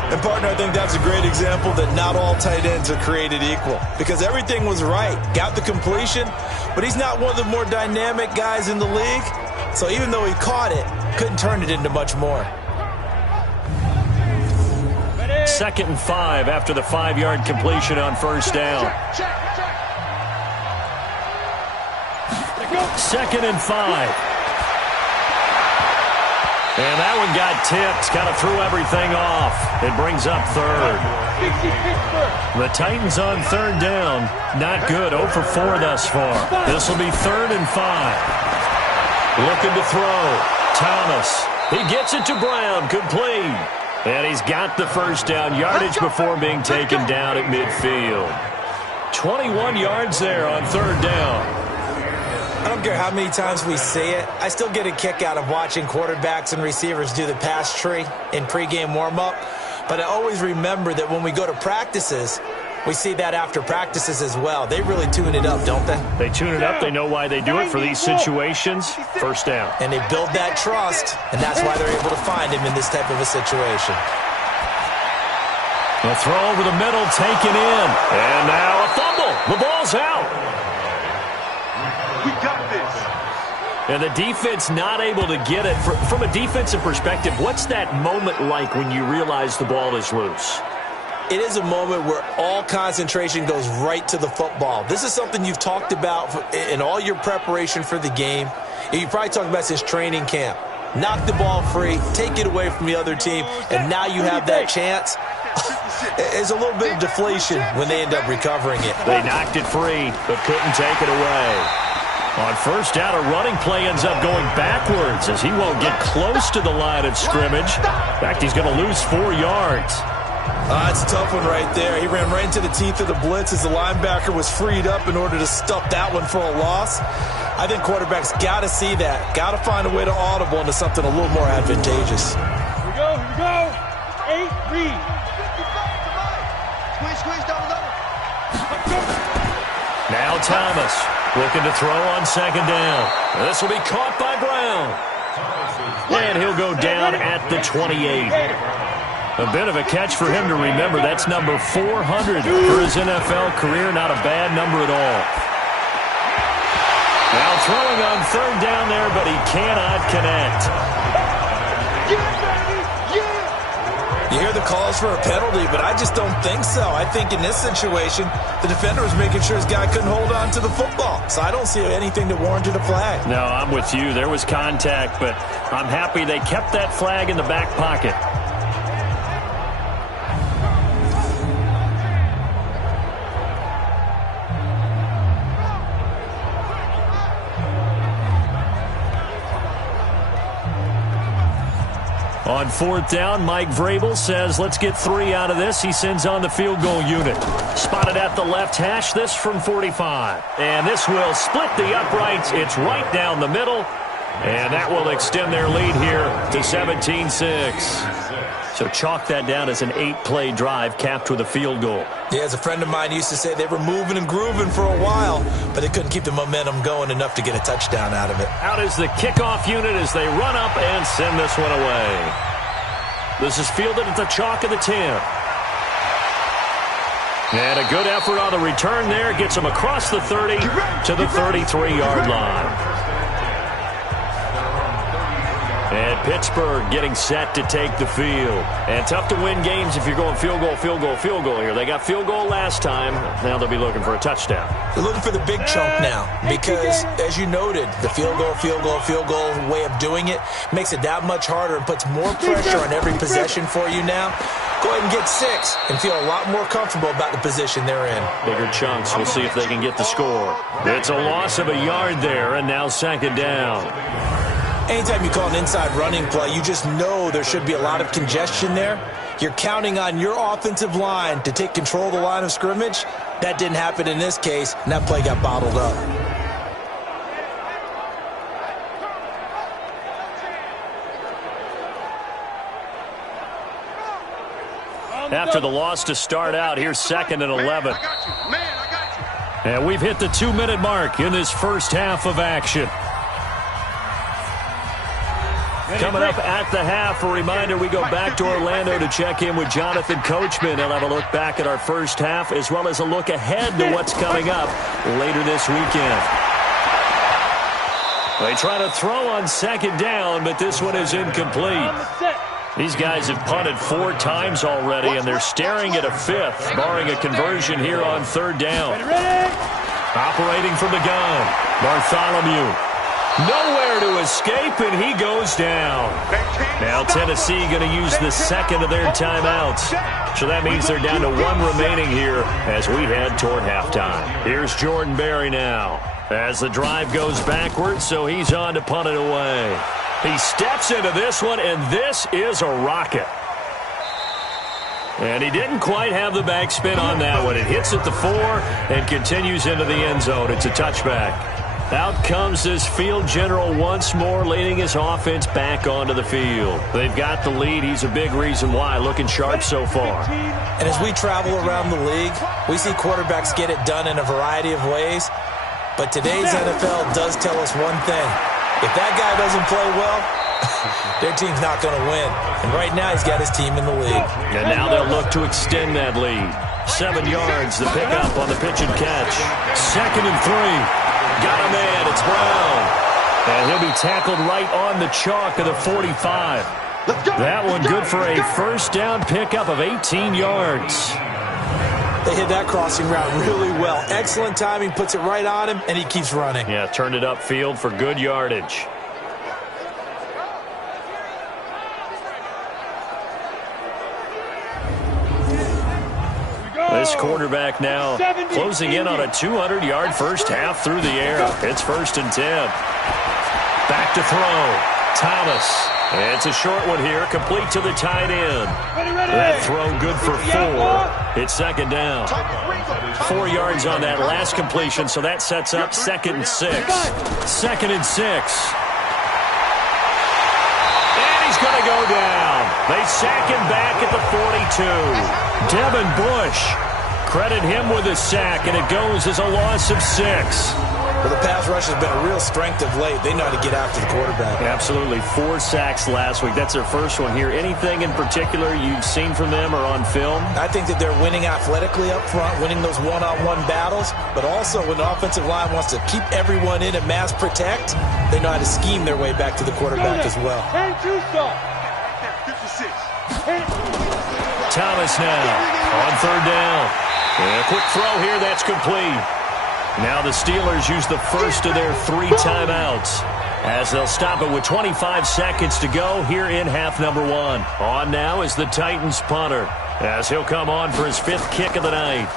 And, partner, I think that's a great example that not all tight ends are created equal because everything was right. Got the completion, but he's not one of the more dynamic guys in the league. So even though he caught it, couldn't turn it into much more. 2nd and 5 after the 5-yard completion on first down. 2nd and 5. And that one got tipped, kind of threw everything off. It brings up 3rd. The Titans on 3rd down. Not good, 0 for 4 thus far. This will be 3rd and 5. Looking to throw. Thomas. He gets it to Brown, complete. And he's got the first down yardage before being taken down at midfield. 21 yards there on 3rd down. I don't care how many times we see it. I still get a kick out of watching quarterbacks and receivers do the pass tree in pregame warm-up. But I always remember that when we go to practices, we see that after practices as well. They really tune it up, don't they? They tune it up. They know why they do it for these situations. First down. And they build that trust, and that's why they're able to find him in this type of a situation. The throw over the middle, taken in. And now a fumble. The ball's out. We got this. And the defense not able to get it. From a defensive perspective, what's that moment like when you realize the ball is loose? It is a moment where all concentration goes right to the football. This is something you've talked about in all your preparation for the game. You probably talked about since training camp. Knock the ball free, take it away from the other team, and now you have that chance. There's a little bit of deflation when they end up recovering it. They knocked it free, but couldn't take it away. On first down, a running play ends up going backwards as he won't get close to the line of scrimmage. In fact, he's going to lose 4 yards. It's a tough one right there. He ran right into the teeth of the blitz as the linebacker was freed up in order to stuff that one for a loss. I think quarterbacks got to see that. Got to find a way to audible into something a little more advantageous. Here we go. 8, read. Squeeze, double. Now Thomas looking to throw on second down. This will be caught by Brown. And he'll go down at the 28. A bit of a catch for him to remember. That's number 400 for his NFL career. Not a bad number at all. Now throwing on third down there, but he cannot connect. You hear the calls for a penalty, but I just don't think so. I think in this situation, the defender was making sure his guy couldn't hold on to the football. So I don't see anything that warranted a flag. No, I'm with you. There was contact, but I'm happy they kept that flag in the back pocket. On fourth down, Mike Vrabel says, let's get 3 out of this. He sends on the field goal unit. Spotted at the left hash, this from 45. And this will split the uprights. It's right down the middle. And that will extend their lead here to 17-6. So chalk that down as an 8-play drive capped with a field goal. Yeah, as a friend of mine used to say, they were moving and grooving for a while, but they couldn't keep the momentum going enough to get a touchdown out of it. Out is the kickoff unit as they run up and send this one away. This is fielded at the chalk of the 10. And a good effort on the return there. Gets him across the 30 to the 33-yard line. And Pittsburgh getting set to take the field. And tough to win games if you're going field goal here. They got field goal last time. Now they'll be looking for a touchdown. They're looking for the big chunk now because, as you noted, the field goal way of doing it makes it that much harder and puts more pressure on every possession for you now. Go ahead and get 6 and feel a lot more comfortable about the position they're in. Bigger chunks. We'll see if they can get the score. It's a loss of a yard there, and now second down. Anytime you call an inside running play, you just know there should be a lot of congestion there. You're counting on your offensive line to take control of the line of scrimmage. That didn't happen in this case, and that play got bottled up. After the loss to start out, here's 2nd and 11. And we've hit the 2-minute mark in this first half of action. Coming up at the half, a reminder, we go back to Orlando to check in with Jonathan Coachman. He'll have a look back at our first half as well as a look ahead to what's coming up later this weekend. They try to throw on second down, but this one is incomplete. These guys have punted 4 times already, and they're staring at a 5th, barring a conversion here on third down. Operating from the gun, Bartholomew. Nowhere to escape, and he goes down. Now Tennessee going to use the 2nd of their timeouts. So that means they're down to 1 remaining here as we head toward halftime. Here's Jordan Berry now as the drive goes backwards, so he's on to punt it away. He steps into this one, and this is a rocket. And he didn't quite have the backspin on that one. It hits at the 4 and continues into the end zone. It's a touchback. Out comes this field general once more, leading his offense back onto the field. They've got the lead. He's a big reason why, looking sharp so far. And as we travel around the league, we see quarterbacks get it done in a variety of ways. But today's NFL does tell us one thing. If that guy doesn't play well, their team's not going to win. And right now he's got his team in the lead. And now they'll look to extend that lead. 7 yards, the pickup on the pitch and catch. 2nd and 3. Got a man, it's Brown. And he'll be tackled right on the chalk of the 45. That one good for a first down pickup of 18 yards. They hit that crossing route really well. Excellent timing, puts it right on him, and he keeps running. Yeah, turned it upfield for good yardage. This quarterback now closing in on a 200-yard first half through the air. It's 1st and 10. Back to throw. Thomas. It's a short one here, complete to the tight end. That throw good for 4. It's 2nd down. 4 yards on that last completion, so that sets up 2nd and 6. 2nd and 6. And he's going to go down. They sack him back at the 42. Devin Bush. Credit him with a sack, and it goes as a loss of 6. Well, the pass rush has been a real strength of late. They know how to get after the quarterback. Absolutely. 4 sacks last week. That's their first one here. Anything in particular you've seen from them or on film? I think that they're winning athletically up front, winning those one-on-one battles, but also when the offensive line wants to keep everyone in and mass protect, they know how to scheme their way back to the quarterback as well. Thomas now on 3rd down. And a quick throw here. That's complete. Now the Steelers use the first of their 3 timeouts as they'll stop it with 25 seconds to go here in half number 1. On now is the Titans punter as he'll come on for his 5th kick of the night.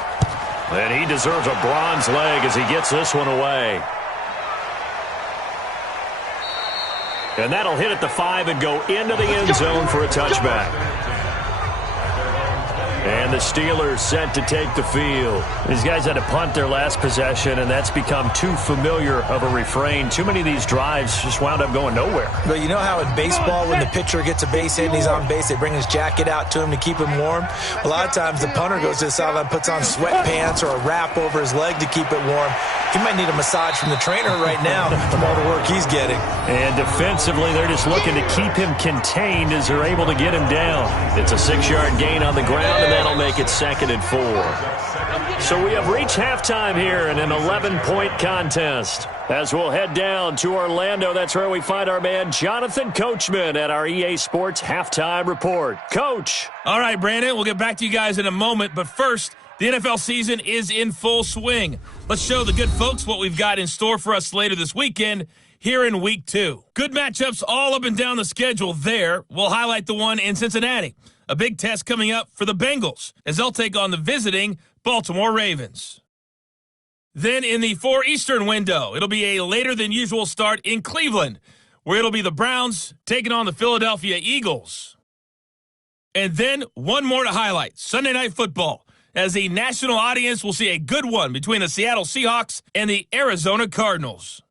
And he deserves a bronze leg as he gets this one away. And that'll hit at the 5 and go into the end zone for a touchback. And the Steelers set to take the field. These guys had to punt their last possession, and that's become too familiar of a refrain. Too many of these drives just wound up going nowhere. But you know how in baseball, when the pitcher gets a base hit and he's on base, they bring his jacket out to him to keep him warm? A lot of times the punter goes to the sideline, puts on sweatpants or a wrap over his leg to keep it warm. He might need a massage from the trainer right now from all the work he's getting. And defensively, they're just looking to keep him contained as they're able to get him down. It's a 6-yard gain on the ground, and that'll make it 2nd and 4. So we have reached halftime here in an 11-point contest. As we'll head down to Orlando, that's where we find our man Jonathan Coachman at our EA Sports Halftime Report. Coach. All right, Brandon, we'll get back to you guys in a moment, but first, the NFL season is in full swing. Let's show the good folks what we've got in store for us later this weekend here in Week 2. Good matchups all up and down the schedule there. We'll highlight the one in Cincinnati. A big test coming up for the Bengals as they'll take on the visiting Baltimore Ravens. Then in the 4 Eastern window, it'll be a later-than-usual start in Cleveland, where it'll be the Browns taking on the Philadelphia Eagles. And then one more to highlight, Sunday Night Football, as the national audience will see a good one between the Seattle Seahawks and the Arizona Cardinals.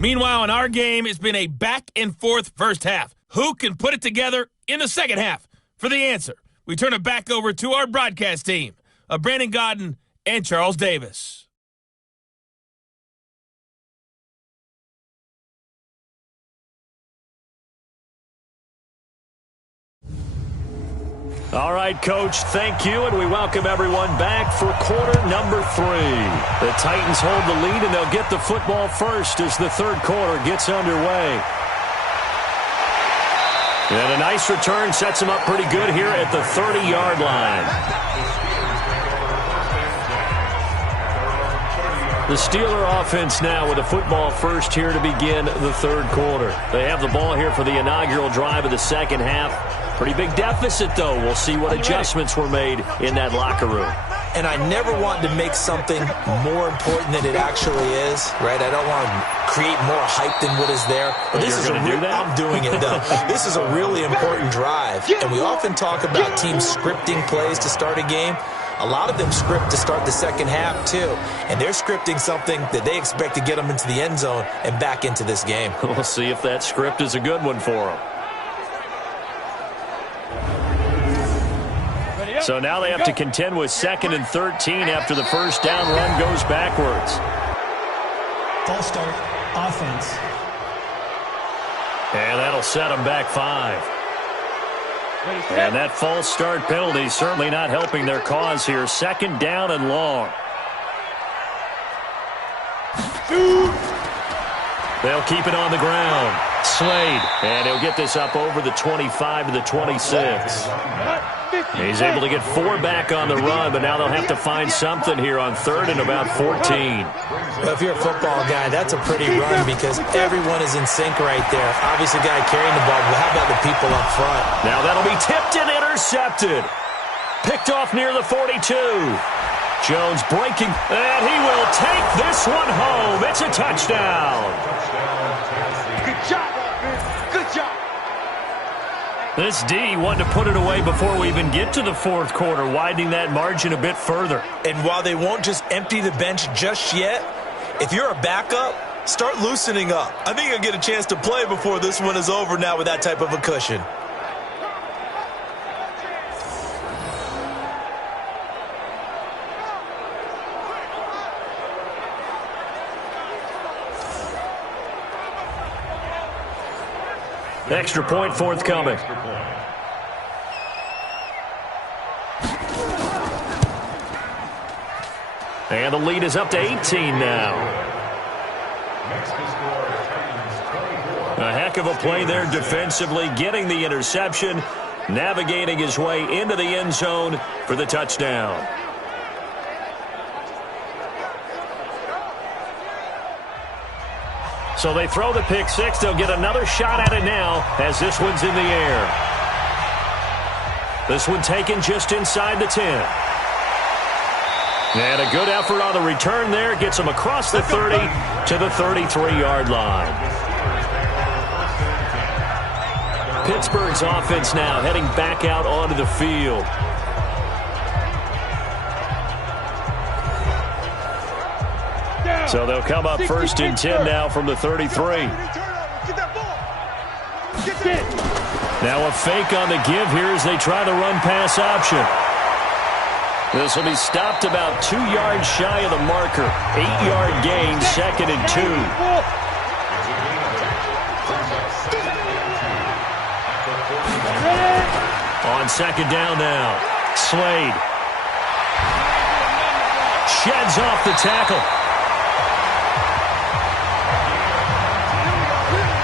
Meanwhile, in our game, it's been a back-and-forth first half. Who can put it together in the second half? For the answer, we turn it back over to our broadcast team of Brandon Godden and Charles Davis. All right, Coach, thank you, and we welcome everyone back for quarter number 3. The Titans hold the lead, and they'll get the football first as the third quarter gets underway. And a nice return sets them up pretty good here at the 30-yard line. The Steeler offense now with a football first here to begin the third quarter. They have the ball here for the inaugural drive of the second half. Pretty big deficit, though. We'll see what adjustments were made in that locker room. And I never want to make something more important than it actually is, right? I don't want to create more hype than what is there. But this is I'm doing it, though. This is a really important drive. And we often talk about teams scripting plays to start a game. A lot of them script to start the second half, too. And they're scripting something that they expect to get them into the end zone and back into this game. We'll see if that script is a good one for them. So now they have to contend with 2nd and 13 after the first down run goes backwards. False start, offense. And that'll set them back 5. And that false start penalty certainly not helping their cause here. 2nd down and long. They'll keep it on the ground. Slade. And he'll get this up over the 25 to the 26. He's able to get 4 back on the run, but now they'll have to find something here on 3rd and about 14. Well, if you're a football guy, that's a pretty run because everyone is in sync right there. Obviously, guy carrying the ball, but how about the people up front? Now that'll be tipped and intercepted. Picked Picked off near the 42. Jones breaking, and he will take this one home. It's a touchdown. Good job, man. Good job. This D wanted to put it away before we even get to the fourth quarter, widening that margin a bit further. And while they won't just empty the bench just yet, if you're a backup, start loosening up. I think you'll get a chance to play before this one is over now with that type of a cushion. Extra point forthcoming. And the lead is up to 18 now. A heck of a play there defensively, getting the interception, navigating his way into the end zone for the touchdown. So they throw the pick six. They'll get another shot at it now as this one's in the air. This one taken just inside the 10. And a good effort on the return there. Gets them across the 30 to the 33-yard line. Pittsburgh's offense now heading back out onto the field. So they'll come up first and 10 now from the 33. Now a fake on the give here as they try the run-pass option. This will be stopped about 2 yards shy of the marker. 8-yard gain, 2nd and 2. On second down now. Slade. Sheds off the tackle.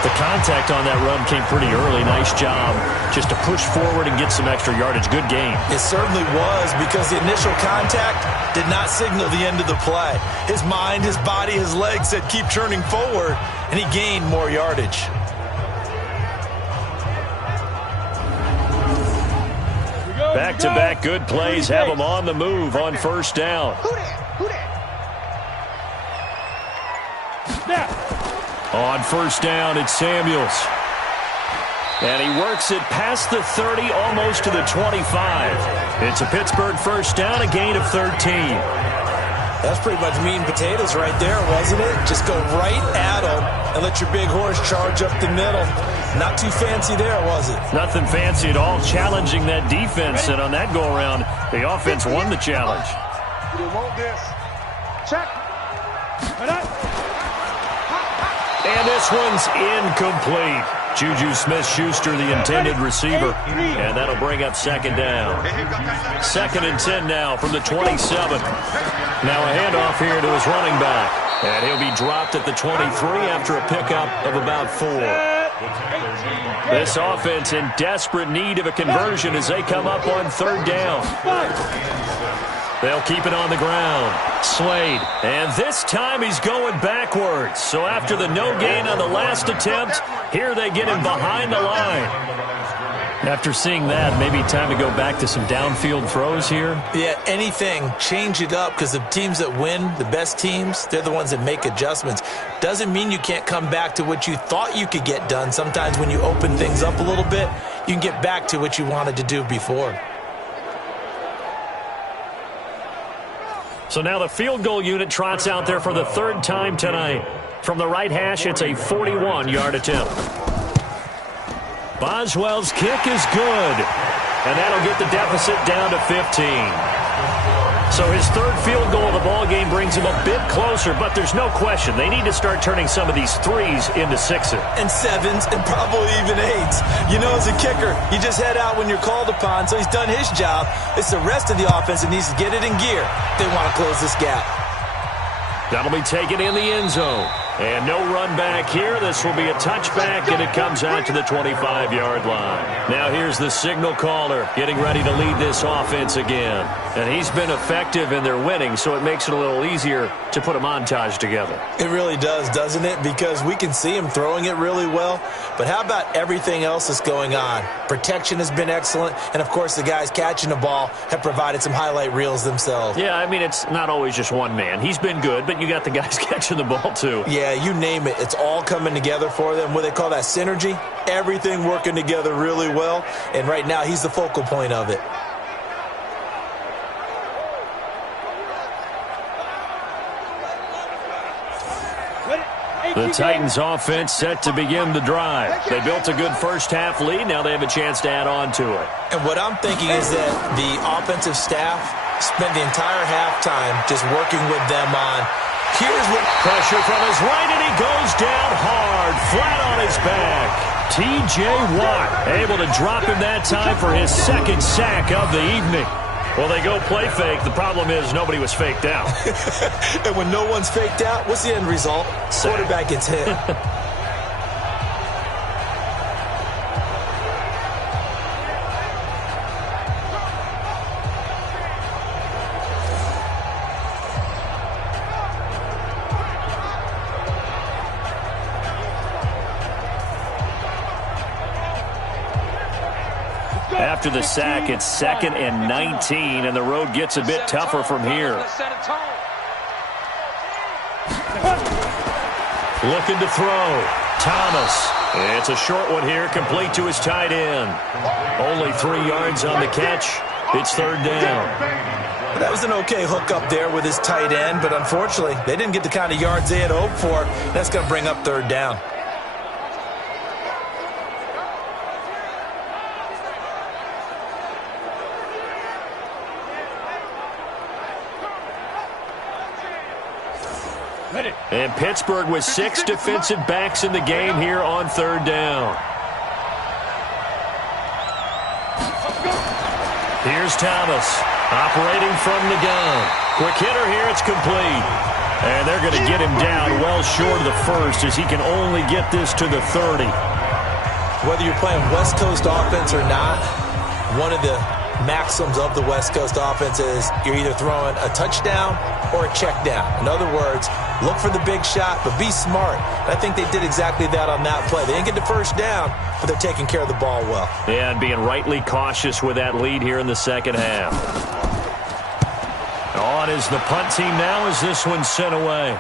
The contact on that run came pretty early. Nice job just to push forward and get some extra yardage. Good game. It certainly was, because the initial contact did not signal the end of the play. His mind, his body, his legs said keep churning forward, and he gained more yardage. Back-to-back good plays have them on the move on first down. On first down, it's Samuels. And he works it past the 30, almost to the 25. It's a Pittsburgh first down, a gain of 13. That's pretty much meat and potatoes right there, wasn't it? Just go right at him and let your big horse charge up the middle. Not too fancy there, was it? Nothing fancy at all, challenging that defense. And on that go-around, the offense won the challenge. You want this. Check. And this one's incomplete. Juju Smith-Schuster, the intended receiver. And that'll bring up second down. 2nd and 10 now from the 27. Now a handoff here to his running back. And he'll be dropped at the 23 after a pickup of about 4. This offense in desperate need of a conversion as they come up on third down. They'll keep it on the ground. Slade. And this time he's going backwards. So after the no gain on the last attempt, here they get him behind the line. After seeing that, maybe time to go back to some downfield throws here. Yeah, anything. Change it up, because the teams that win, the best teams, they're the ones that make adjustments. Doesn't mean you can't come back to what you thought you could get done. Sometimes when you open things up a little bit, you can get back to what you wanted to do before. So now the field goal unit trots out there for the 3rd time tonight. From the right hash, it's a 41-yard attempt. Boswell's kick is good. And that'll get the deficit down to 15. So his 3rd field goal of the ball game brings him a bit closer, but there's no question they need to start turning some of these 3s into 6s. And 7s and probably even 8s. You know, as a kicker, you just head out when you're called upon, so he's done his job. It's the rest of the offense that needs to get it in gear. They want to close this gap. That'll be taken in the end zone. And no run back here. This will be a touchback, and it comes out to the 25-yard line. Now here's the signal caller getting ready to lead this offense again. And he's been effective in their winning, so it makes it a little easier to put a montage together. It really does, doesn't it? Because we can see him throwing it really well, But how about everything else that's going on? Protection has been excellent, and, of course, the guys catching the ball have provided some highlight reels themselves. Yeah, I mean, it's not always just one man. He's been good, but you got the guys catching the ball, too. Yeah, you name it. It's all coming together for them. What they call that synergy. Everything working together really well, and right now he's the focal point of it. The Titans offense set to begin the drive. They built a good first-half lead. Now they have a chance to add on to it. And what I'm thinking is that the offensive staff spent the entire halftime just working with them on, here's what... Pressure from his right, and he goes down hard, flat on his back. T.J. Watt able to drop him that time for his second sack of the evening. Well, they go play fake. The problem is nobody was faked out. And when no one's faked out, what's the end result? Quarterback gets hit. After the sack, it's 2nd and 19, and the road gets a bit tougher from here. Looking to throw. Thomas. It's a short one here, complete to his tight end. Only 3 yards on the catch. It's 3rd down. That was an okay hook up there with his tight end, but unfortunately, they didn't get the kind of yards they had hoped for. That's going to bring up 3rd down. And Pittsburgh with 6 defensive backs in the game here on 3rd down. Here's Thomas operating from the gun. Quick hitter here, it's complete. And they're going to get him down well short of the first as he can only get this to the 30. Whether you're playing West Coast offense or not, one of the maxims of the West Coast offense is you're either throwing a touchdown or a check down. In other words, look for the big shot, but be smart. I think they did exactly that on that play. They didn't get the first down, but they're taking care of the ball well. Yeah, and being rightly cautious with that lead here in the second half. On is the punt team now as this one's sent away.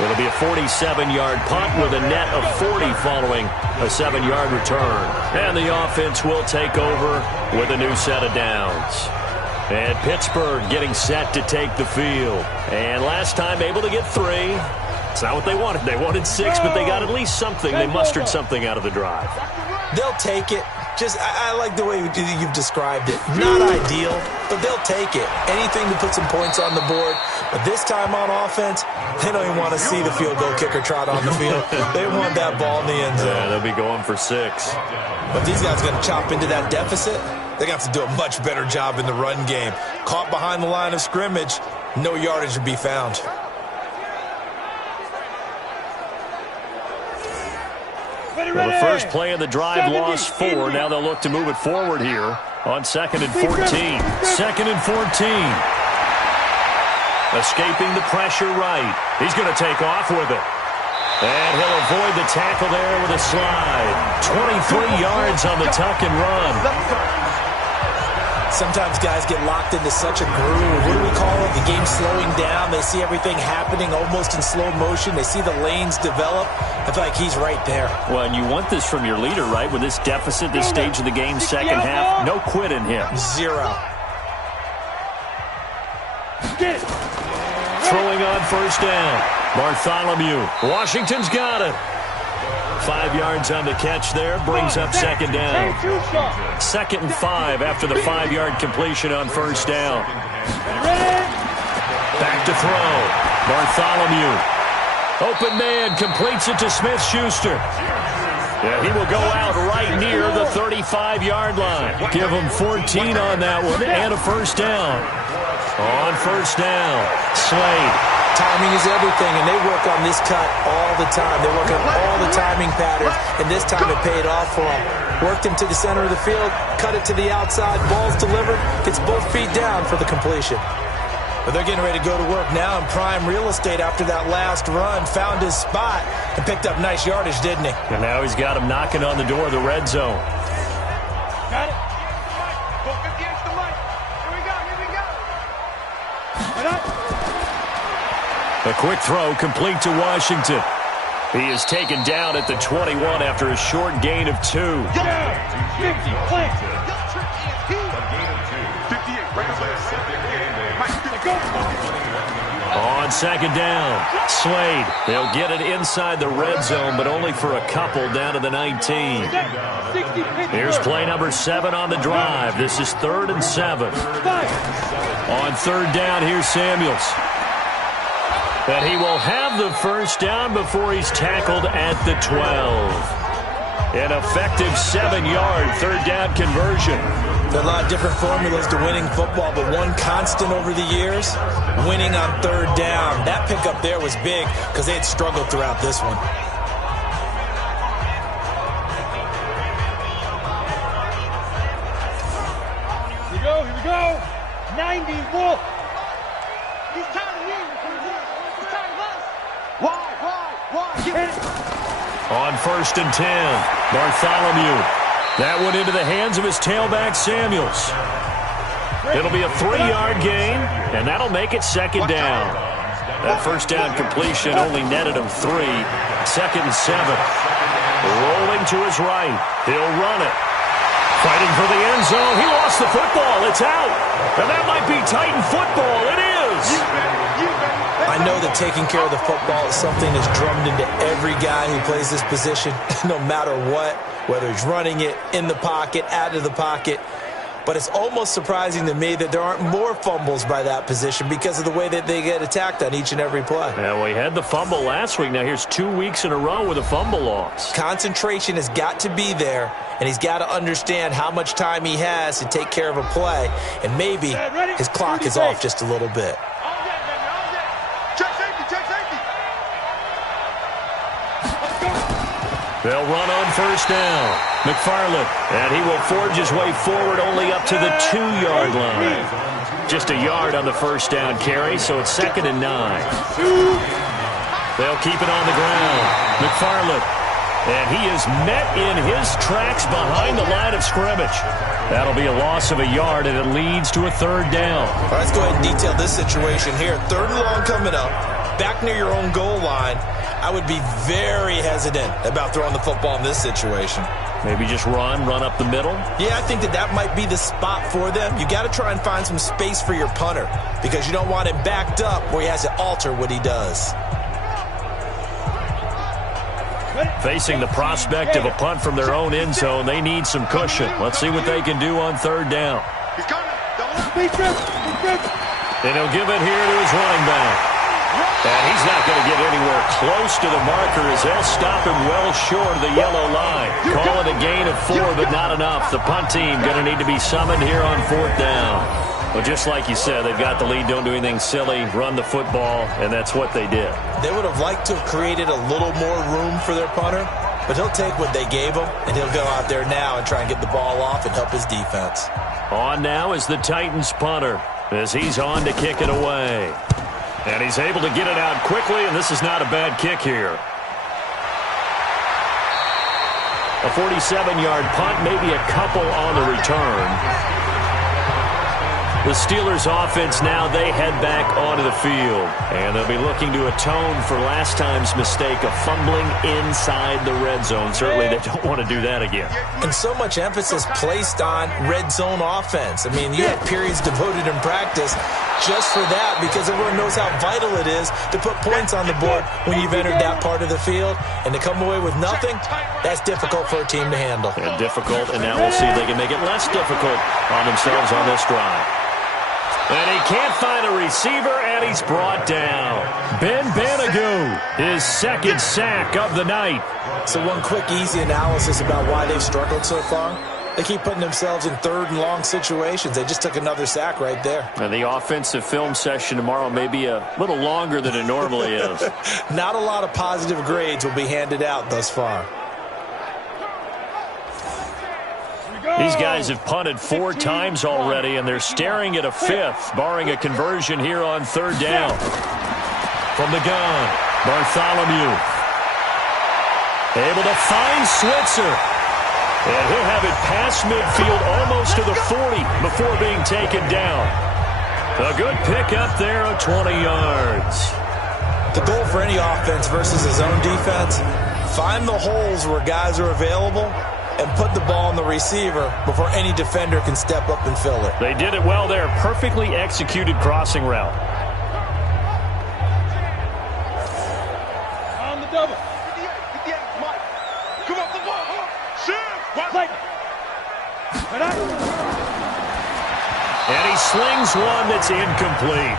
It'll be a 47-yard punt with a net of 40 following a 7-yard return. And the offense will take over with a new set of downs. And Pittsburgh getting set to take the field. And last time able to get 3. It's not what they wanted. They wanted 6, but they got at least something. They mustered something out of the drive. They'll take it. I like the way you've described it. Not ideal, but they'll take it. Anything to put some points on the board. But this time on offense, they don't even want to see the field goal kicker trot on the field. They want that ball in the end zone. Yeah, they'll be going for 6. But these guys are going to chop into that deficit. They're going to have to do a much better job in the run game. Caught behind the line of scrimmage, no yardage to be found. Well, the first play of the drive lost 4. Now they'll look to move it forward here on 2nd and 14. 2nd and 14. Escaping the pressure right. He's going to take off with it. And he'll avoid the tackle there with a slide. 23 yards on the tuck and run. Sometimes guys get locked into such a groove. What do we call it? The game slowing down. They see everything happening almost in slow motion. They see the lanes develop. I feel like he's right there. Well, and you want this from your leader, right? With this deficit, this stage of the game, second half, no quit in him. 0. Throwing on first down. Bartholomew. Washington's got it. 5 yards on the catch there. Brings up 2nd down. 2nd and 5 after the 5-yard completion on first down. Back to throw. Bartholomew. Open man. Completes it to Smith-Schuster. Yeah, he will go out right near the 35-yard line. Give him 14 on that one and a first down. On first down, Slade. Timing is everything, and they work on this cut all the time. They work on all the timing patterns, and this time it paid off for them. Worked him to the center of the field, cut it to the outside, ball's delivered, gets both feet down for the completion. But they're getting ready to go to work now in prime real estate after that last run. Found his spot and picked up nice yardage, didn't he? And now he's got him knocking on the door of the red zone. Got it. Focus against the mic. Here we go. Here we go. A quick throw complete to Washington. He is taken down at the 21 after a short gain of 2. On second down, Slade. They'll get it inside the red zone, but only for a couple down to the 19. Here's play number 7 on the drive. This is 3rd and 7. On third down, here's Samuels. And he will have the first down before he's tackled at the 12. An effective 7-yard third down conversion. There are a lot of different formulas to winning football, but one constant over the years, winning on third down. That pickup there was big because they had struggled throughout this one. Here we go. 90 Wolf. He's tired of me. He's tired of us. Why? On 1st and 10, Bartholomew. That one into the hands of his tailback, Samuels. It'll be a 3-yard gain, and that'll make it second down. That first down completion only netted him 3. 2nd and 7. Rolling to his right. He'll run it. Fighting for the end zone. He lost the football. It's out. And that might be Titan football. It is. I know that taking care of the football is something that's drummed into every guy who plays this position, no matter what, whether he's running it, in the pocket, out of the pocket. But it's almost surprising to me that there aren't more fumbles by that position because of the way that they get attacked on each and every play. Yeah, well, he had the fumble last week. Now here's 2 weeks in a row with a fumble loss. Concentration has got to be there, and he's got to understand how much time he has to take care of a play, and maybe his clock is off just a little bit. They'll run on first down. McFarland, and he will forge his way forward only up to the 2-yard line. Just a yard on the first down carry, so it's 2nd and 9. They'll keep it on the ground. McFarland, and he is met in his tracks behind the line of scrimmage. That'll be a loss of a yard, and it leads to a 3rd down. All right, let's go ahead and detail this situation here. 3rd and long coming up, back near your own goal line. I would be very hesitant about throwing the football in this situation. Maybe just run up the middle? Yeah, I think that might be the spot for them. You got to try and find some space for your punter because you don't want him backed up where he has to alter what he does. Facing the prospect of a punt from their own end zone, they need some cushion. Let's see what they can do on 3rd down. He's coming. And he'll give it here to his running back. And he's not going to get anywhere close to the marker as they'll stop him well short of the yellow line. Call it a gain of 4, but not enough. The punt team going to need to be summoned here on 4th down. Well, just like you said, they've got the lead. Don't do anything silly. Run the football, and that's what they did. They would have liked to have created a little more room for their punter, but he'll take what they gave him, and he'll go out there now and try and get the ball off and help his defense. On now is the Titans punter as he's on to kick it away. And he's able to get it out quickly, and this is not a bad kick here. A 47-yard punt, maybe a couple on the return. The Steelers offense now, they head back onto the field. And they'll be looking to atone for last time's mistake of fumbling inside the red zone. Certainly they don't want to do that again. And so much emphasis placed on red zone offense. I mean, you have periods devoted in practice just for that because everyone knows how vital it is to put points on the board when you've entered that part of the field. And to come away with nothing, that's difficult for a team to handle. And difficult, and now we'll see if they can make it less difficult on themselves on this drive. And he can't find a receiver, and he's brought down. Ben Banagou, his 2nd sack of the night. So one quick, easy analysis about why they've struggled so far. They keep putting themselves in 3rd and long situations. They just took another sack right there. And the offensive film session tomorrow may be a little longer than it normally is. Not a lot of positive grades will be handed out thus far. These guys have punted 4 times already, and they're staring at a 5th, barring a conversion here on 3rd down. From the gun, Bartholomew. Able to find Switzer. And he'll have it past midfield almost to the 40 before being taken down. A good pickup there of 20 yards. The goal for any offense versus his own defense, find the holes where guys are available and put the ball on the receiver before any defender can step up and fill it. They did it well there. Perfectly executed crossing route. On the double. 58, Mike. Come on, the ball. Play. And he slings one that's incomplete.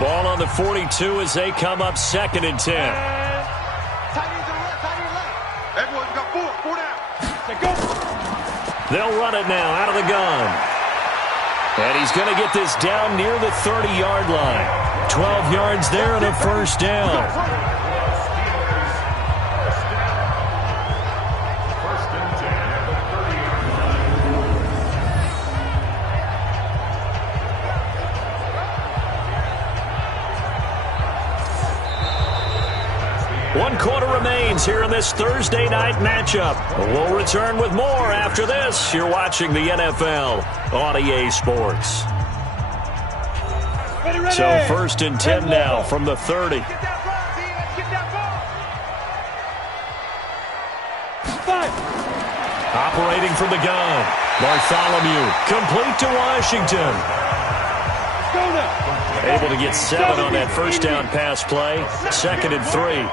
Ball on the 42 as they come up 2nd and 10. Everyone's got 4 down. They'll run it now out of the gun. And he's going to get this down near the 30-yard line. 12 yards there and a 1st down. One quarter remains here in this Thursday night matchup. We'll return with more after this. You're watching the NFL on EA Sports. So 1st and 10 now from the 30. Operating from the gun. Bartholomew complete to Washington. Able to get 7 on that 1st down pass play. 2nd and 3.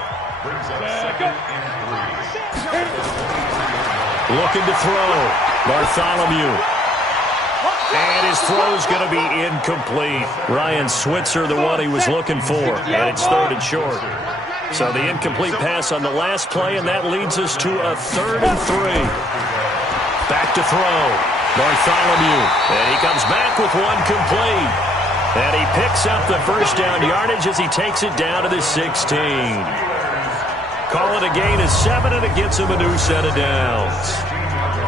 Looking to throw. Bartholomew. And his throw's going to be incomplete. Ryan Switzer, the one he was looking for. And it's 3rd and short. So the incomplete pass on the last play, and that leads us to a 3rd and 3. Back to throw. Bartholomew. And he comes back with one complete. And he picks up the 1st down yardage as he takes it down to the 16. Call it a gain of 7, and it gets him a new set of downs.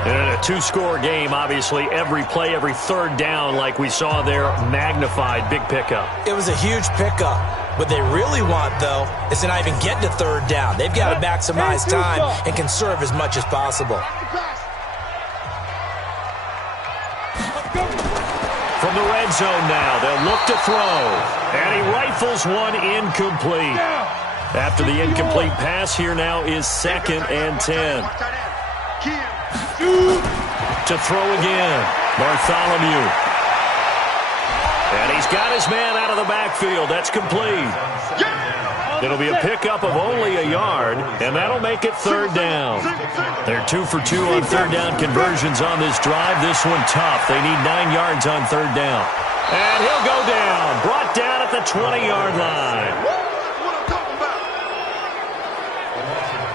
And in a 2-score game, obviously, every play, every 3rd down, like we saw there, magnified. Big pickup. It was a huge pickup. What they really want, though, is to not even get to 3rd down. They've got to maximize time and conserve as much as possible. From the red zone now, they'll look to throw. And he rifles one incomplete. After the incomplete pass, here now is 2nd and 10. To throw again, Bartholomew. And he's got his man out of the backfield. That's complete. It'll be a pickup of only a yard, and that'll make it 3rd down. They're 2 for 2 on 3rd down conversions on this drive. This one tough. They need 9 yards on 3rd down. And he'll go down. Brought down at the 20-yard line.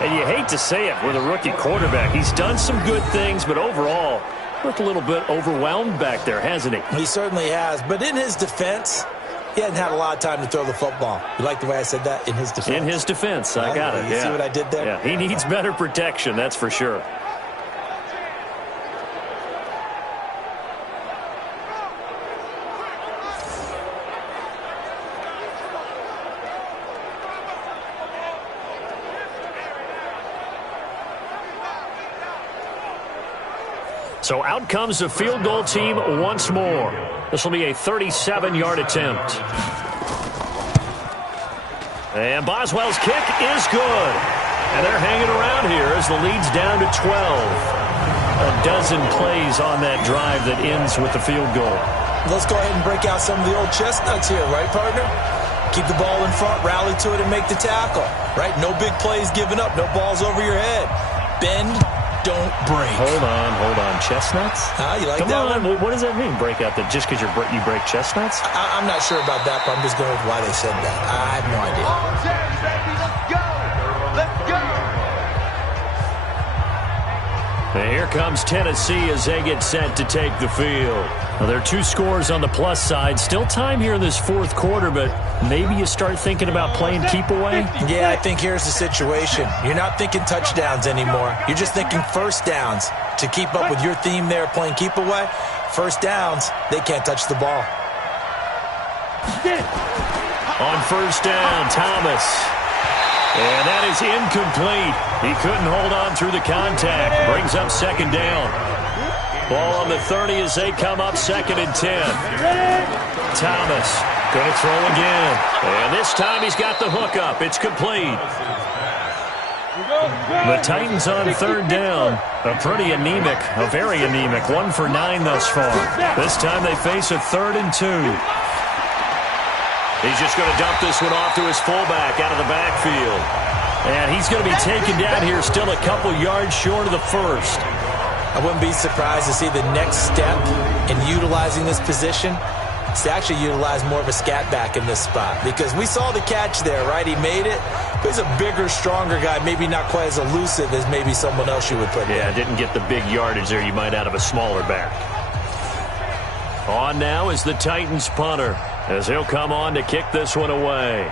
And you hate to say it with a rookie quarterback. He's done some good things, but overall, looked a little bit overwhelmed back there, hasn't he? He certainly has. But in his defense, he hadn't had a lot of time to throw the football. You like the way I said that? In his defense. In his defense. I got it. You see what I did there? Yeah, he needs better protection, that's for sure. So out comes the field goal team once more. This will be a 37-yard attempt. And Boswell's kick is good. And they're hanging around here as the lead's down to 12. A dozen plays on that drive that ends with the field goal. Let's go ahead and break out some of the old chestnuts here, right, partner? Keep the ball in front, rally to it, and make the tackle, right? No big plays given up, no balls over your head. Bend, don't break. Hold on. Chestnuts? You like Come that on. one? What does that mean, break out? That just because you break chestnuts? I'm not sure about that, but I'm just going with why they said that. I have no idea. Let's go! And here comes Tennessee as they get set to take the field. Well, there are 2 scores on the plus side. Still time here in this 4th quarter, but maybe you start thinking about playing keep away? Yeah, I think here's the situation. You're not thinking touchdowns anymore. You're just thinking 1st downs. to keep up with your theme there playing keep away, first downs, they can't touch the ball. On first down, Thomas. And that is incomplete. He couldn't hold on through the contact. Brings up second down. Ball on the 30 as they come up 2nd and 10. Thomas going to throw again. And this time he's got the hook up. It's complete. The Titans on 3rd down. A very anemic 1 for 9 thus far. This time they face a 3rd and 2. He's just going to dump this one off to his fullback out of the backfield. And he's going to be taken down here still a couple yards short of the first. I wouldn't be surprised to see the next step in utilizing this position is to actually utilize more of a scat back in this spot. Because we saw the catch there, right? He made it. But he's a bigger, stronger guy, maybe not quite as elusive as maybe someone else you would put there. Yeah, didn't get the big yardage there you might out of a smaller back. On now is the Titans punter, as he'll come on to kick this one away.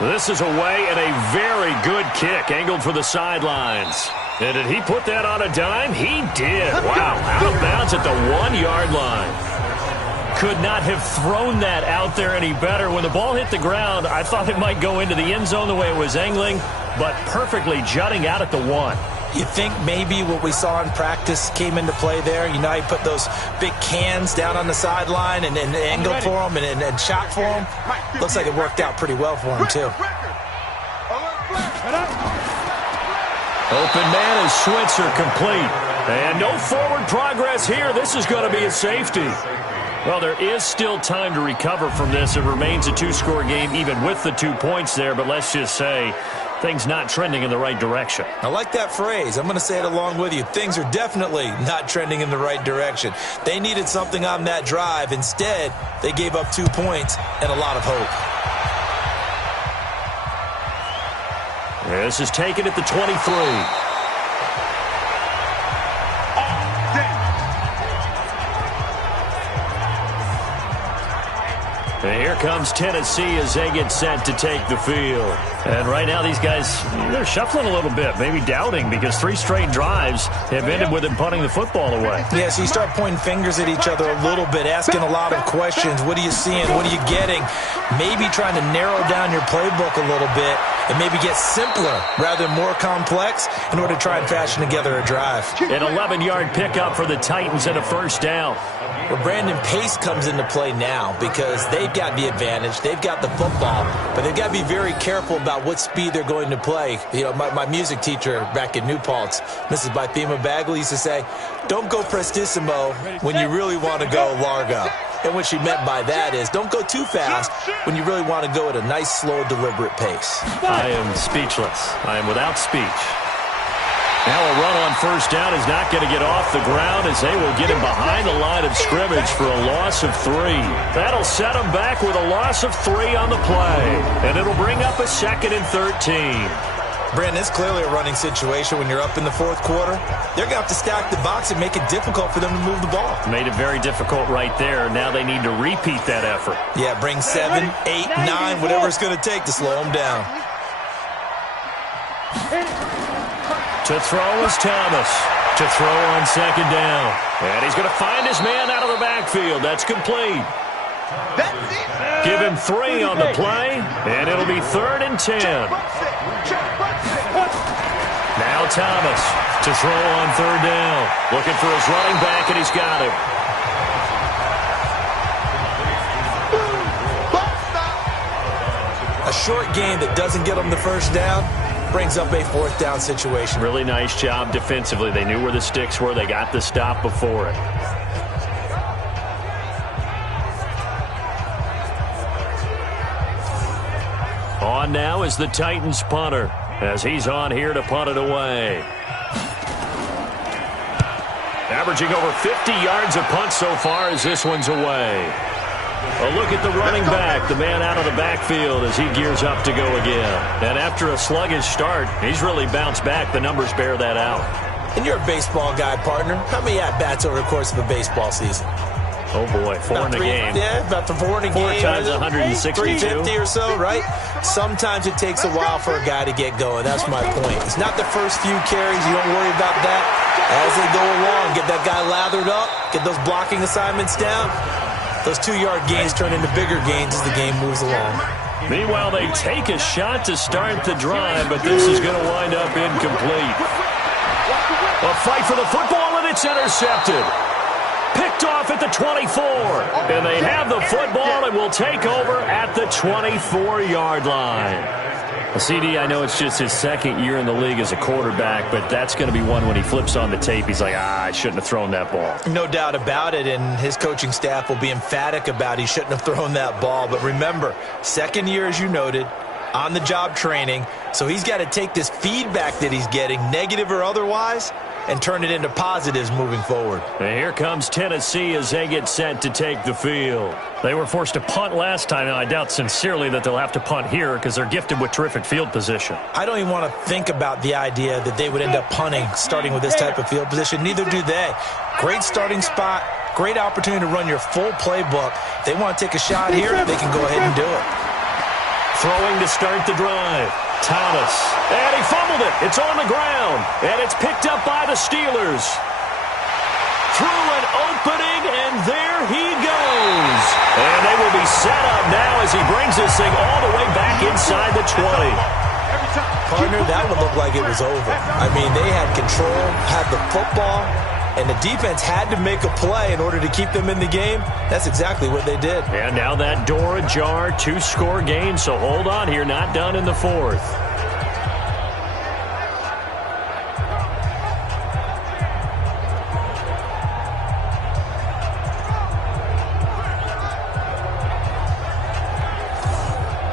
This is away and a very good kick, angled for the sidelines. And did he put that on a dime? He did. Wow, out of bounds at the 1-yard line. Could not have thrown that out there any better. When the ball hit the ground, I thought it might go into the end zone the way it was angling, but perfectly jutting out at the 1. You think maybe what we saw in practice came into play there? You know, he put those big cans down on the sideline and angled for him and shot for him. Looks like it worked out pretty well for him, too. Open man is Switzer, complete. And no forward progress here. This is going to be a safety. Well, there is still time to recover from this. It remains a 2-score game even with the 2 points there, but let's just say things not trending in the right direction. I like that phrase. I'm going to say it along with you. Things are definitely not trending in the right direction. They needed something on that drive. Instead, they gave up 2 points and a lot of hope. This is taken at the 23. And here comes Tennessee as they get set to take the field. And right now these guys, they're shuffling a little bit, maybe doubting, because 3 straight drives have ended with them punting the football away. Yeah, so you start pointing fingers at each other a little bit, asking a lot of questions. What are you seeing? What are you getting? Maybe trying to narrow down your playbook a little bit and maybe get simpler rather than more complex in order to try and fashion together a drive. An 11-yard pickup for the Titans and a first down. Well, Brandon, pace comes into play now because they've got the advantage. They've got the football, but they've got to be very careful about what speed they're going to play. You know, my music teacher back in New Paltz, Mrs. Bythema Bagley, used to say, don't go prestissimo when you really want to go largo. And what she meant by that is don't go too fast when you really want to go at a nice, slow, deliberate pace. I am speechless. I am without speech. Now a run on first down is not going to get off the ground as they will get him behind the line of scrimmage for a loss of 3. That'll set him back with a loss of 3 on the play. And it'll bring up a 2nd and 13. Brandon, it's clearly a running situation when you're up in the 4th quarter. They're going to have to stack the box and make it difficult for them to move the ball. Made it very difficult right there. Now they need to repeat that effort. Yeah, bring 7, 8, 9, whatever it's going to take to slow them down. To throw is Thomas. To throw on second down. And he's going to find his man out of the backfield. That's complete. Give him 3 on the play, and it'll be 3rd and 10. Now Thomas to throw on 3rd down. Looking for his running back, and he's got him. A short game that doesn't get them the first down brings up a 4th down situation. Really nice job defensively. They knew where the sticks were. They got the stop before it. On now is the Titans punter as he's on here to punt it away. Averaging over 50 yards a punt so far as this one's away. A look at the running back, the man out of the backfield as he gears up to go again. And after a sluggish start, he's really bounced back. The numbers bear that out. And you're a baseball guy, partner. How many at-bats over the course of a baseball season? Oh, boy, four in the game. Yeah, about the 4 in a game. 4 times 162. 350 or so, right? Sometimes it takes a while for a guy to get going. That's my point. It's not the first few carries. You don't worry about that. As they go along, get that guy lathered up, get those blocking assignments down. Those 2-yard gains turn into bigger gains as the game moves along. Meanwhile, they take a shot to start the drive, but this is going to wind up incomplete. A fight for the football, and it's intercepted. Picked off at the 24. And they have the football and will take over at the 24-yard line. CD, I know it's just his second year in the league as a quarterback, but that's going to be one when he flips on the tape. He's like, I shouldn't have thrown that ball. No doubt about it, and his coaching staff will be emphatic about he shouldn't have thrown that ball. But remember, second year, as you noted, on-the-job training, so he's got to take this feedback that he's getting, negative or otherwise, and turn it into positives moving forward. And here comes Tennessee as they get set to take the field. They were forced to punt last time, and I doubt sincerely that they'll have to punt here because they're gifted with terrific field position. I don't even want to think about the idea that they would end up punting starting with this type of field position. Neither do they. Great starting spot, great opportunity to run your full playbook. If they want to take a shot here, they can go ahead and do it. Throwing to start the drive. Thomas. And he fumbled it. It's on the ground. And it's picked up by the Steelers. Through an opening, and there he goes. And they will be set up now as he brings this thing all the way back inside the 20. Partner, that would look like it was over. I mean, they had control, had the football, and the defense had to make a play in order to keep them in the game. That's exactly what they did. And now that door ajar, 2-score game, so hold on here, not done in the fourth.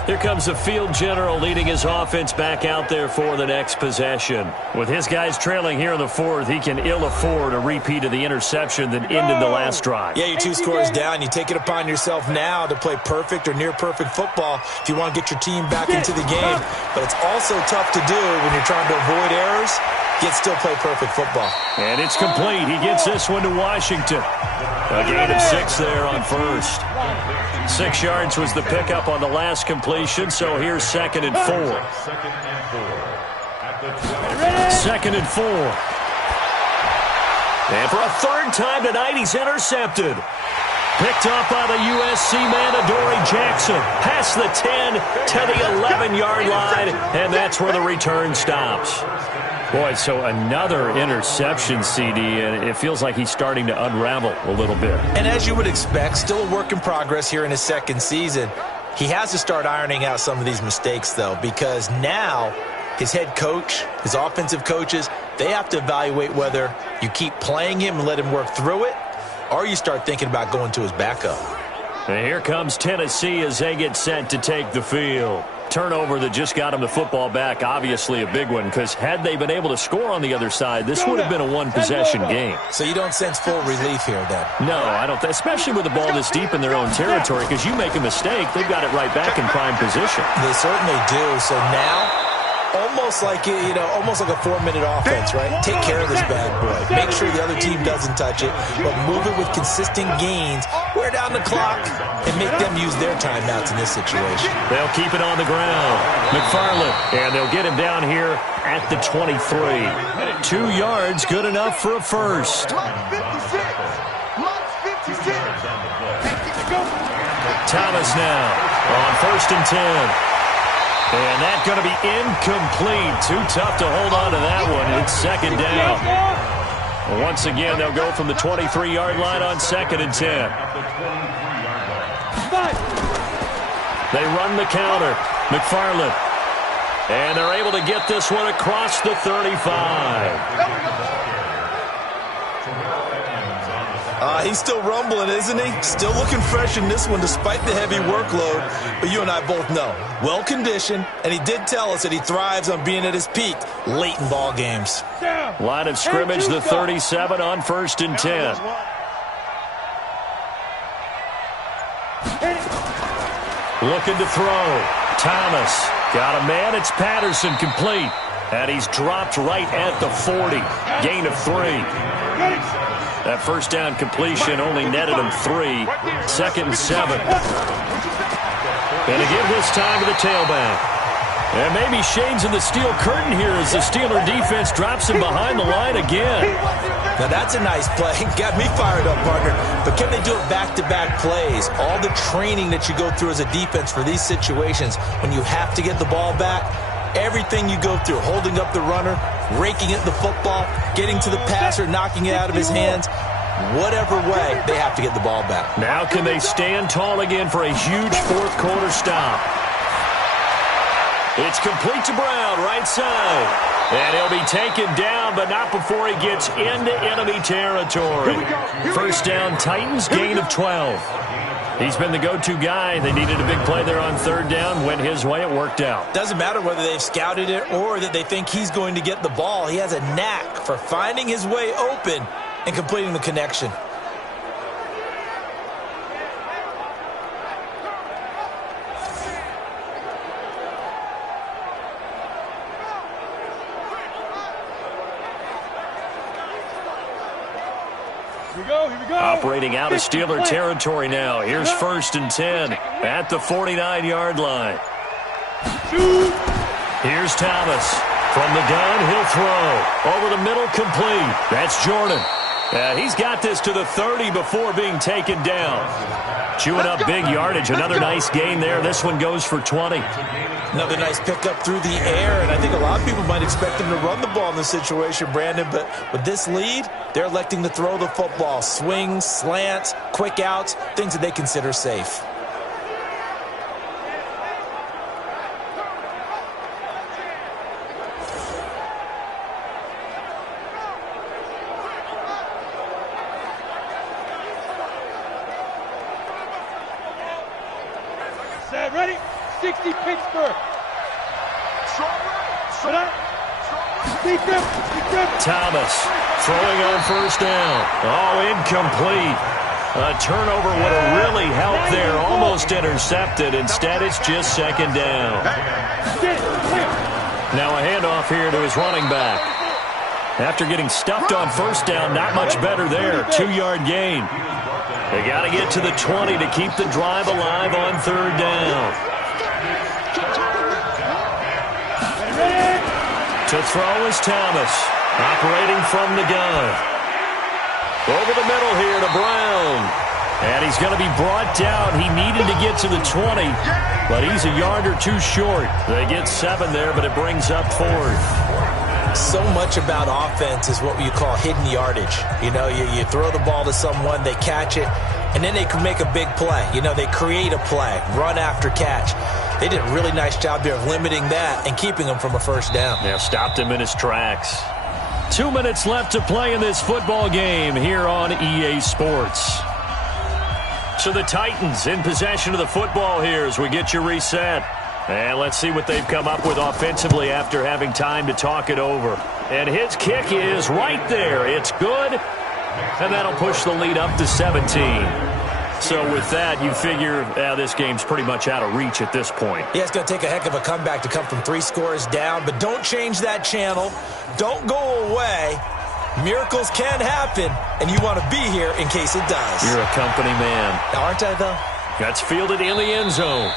Here comes the field general leading his offense back out there for the next possession. With his guys trailing here in the fourth, he can ill afford a repeat of the interception that ended the last drive. Yeah, you're 2 scores down. You take it upon yourself now to play perfect or near perfect football if you want to get your team back into the game. But it's also tough to do when you're trying to avoid errors, yet still play perfect football. And it's complete. He gets this one to Washington. A gain of 6 there on first. 6 yards was the pickup on the last completion, so here's 2nd and 4. 2nd and 4. And for a third time tonight, he's intercepted. Picked up by the USC man, Adoree Jackson. Past the 10 to the 11-yard line, and that's where the return stops. Boy, so another interception, CD, and it feels like he's starting to unravel a little bit. And as you would expect, still a work in progress here in his second season. He has to start ironing out some of these mistakes, though, because now his head coach, his offensive coaches, they have to evaluate whether you keep playing him and let him work through it, or you start thinking about going to his backup. And here comes Tennessee as they get set to take the field. Turnover that just got him the football back, obviously a big one, because had they been able to score on the other side, this would have been a one-possession game. So you don't sense full relief here, then? No, I don't, especially with the ball this deep in their own territory, because you make a mistake, they've got it right back in prime position. They certainly do. So now, almost like a 4-minute offense, right? Take care of this bad boy. Make sure the other team doesn't touch it, but move it with consistent gains, wear down the clock, and make them use their timeouts in this situation. They'll keep it on the ground. McFarland, and they'll get him down here at the 23. 2 yards, good enough for a first. Thomas now on 1st and 10. And that's going to be incomplete. Too tough to hold on to that one. It's 2nd down. Once again, they'll go from the 23-yard line on 2nd and 10. They run the counter. McFarland. And they're able to get this one across the 35. He's still rumbling, isn't he? Still looking fresh in this one despite the heavy workload. But you and I both know, well-conditioned, and he did tell us that he thrives on being at his peak late in ball games. Line of scrimmage, the 37 on 1st and 10. Looking to throw. Thomas. Got a man. It's Patterson, complete. And he's dropped right at the 40. Gain of 3. That first down completion only netted him 3. 2nd and 7. And again this time to the tailback. And maybe shades in the steel curtain here as the Steeler defense drops him behind the line again. Now that's a nice play. Got me fired up, partner. But can they do it back-to-back plays? All the training that you go through as a defense for these situations, when you have to get the ball back, everything you go through, holding up the runner, raking at the football, getting to the passer, knocking it out of his hands, whatever way, they have to get the ball back. Now can they stand tall again for a huge fourth quarter stop? It's complete to Brown, right side. And he'll be taken down, but not before he gets into enemy territory. First down, Titans, gain of 12. He's been the go-to guy. They needed a big play there on 3rd down. Went his way, it worked out. Doesn't matter whether they've scouted it or that they think he's going to get the ball. He has a knack for finding his way open and completing the connection. Operating out of Steeler territory now. Here's 1st and 10 at the 49-yard line. Here's Thomas. From the gun, he'll throw. Over the middle, complete. That's Jordan. He's got this to the 30 before being taken down. Chewing up big yardage. Another nice gain there. This one goes for 20. Another nice pickup through the air, and I think a lot of people might expect him to run the ball in this situation, Brandon, but with this lead, they're electing to throw the football. Swings, slants, quick outs, things that they consider safe. Set, ready? 60 Pittsburgh. Thomas throwing on 1st down. Oh, incomplete. A turnover would have really helped there. Almost intercepted. Instead, it's just 2nd down. Now a handoff here to his running back. After getting stuffed on 1st down, not much better there. 2-yard gain. They got to get to the 20 to keep the drive alive on 3rd down. To throw is Thomas, operating from the gun. Over the middle here to Brown. And he's going to be brought down. He needed to get to the 20, but he's a yard or two short. They get 7 there, but it brings up 4th. So much about offense is what you call hidden yardage. You know, you throw the ball to someone, they catch it, and then they can make a big play. You know, they create a play, run after catch. They did a really nice job there of limiting that and keeping him from a 1st down. Yeah, stopped him in his tracks. 2 minutes left to play in this football game here on EA Sports. So the Titans in possession of the football here as we get you reset. And let's see what they've come up with offensively after having time to talk it over. And his kick is right there. It's good. And that'll push the lead up to 17. So with that, you figure this game's pretty much out of reach at this point. Yeah, it's going to take a heck of a comeback to come from 3 scores down, but don't change that channel. Don't go away. Miracles can happen, and you want to be here in case it does. You're a company man. Aren't I, though? That's fielded in the end zone.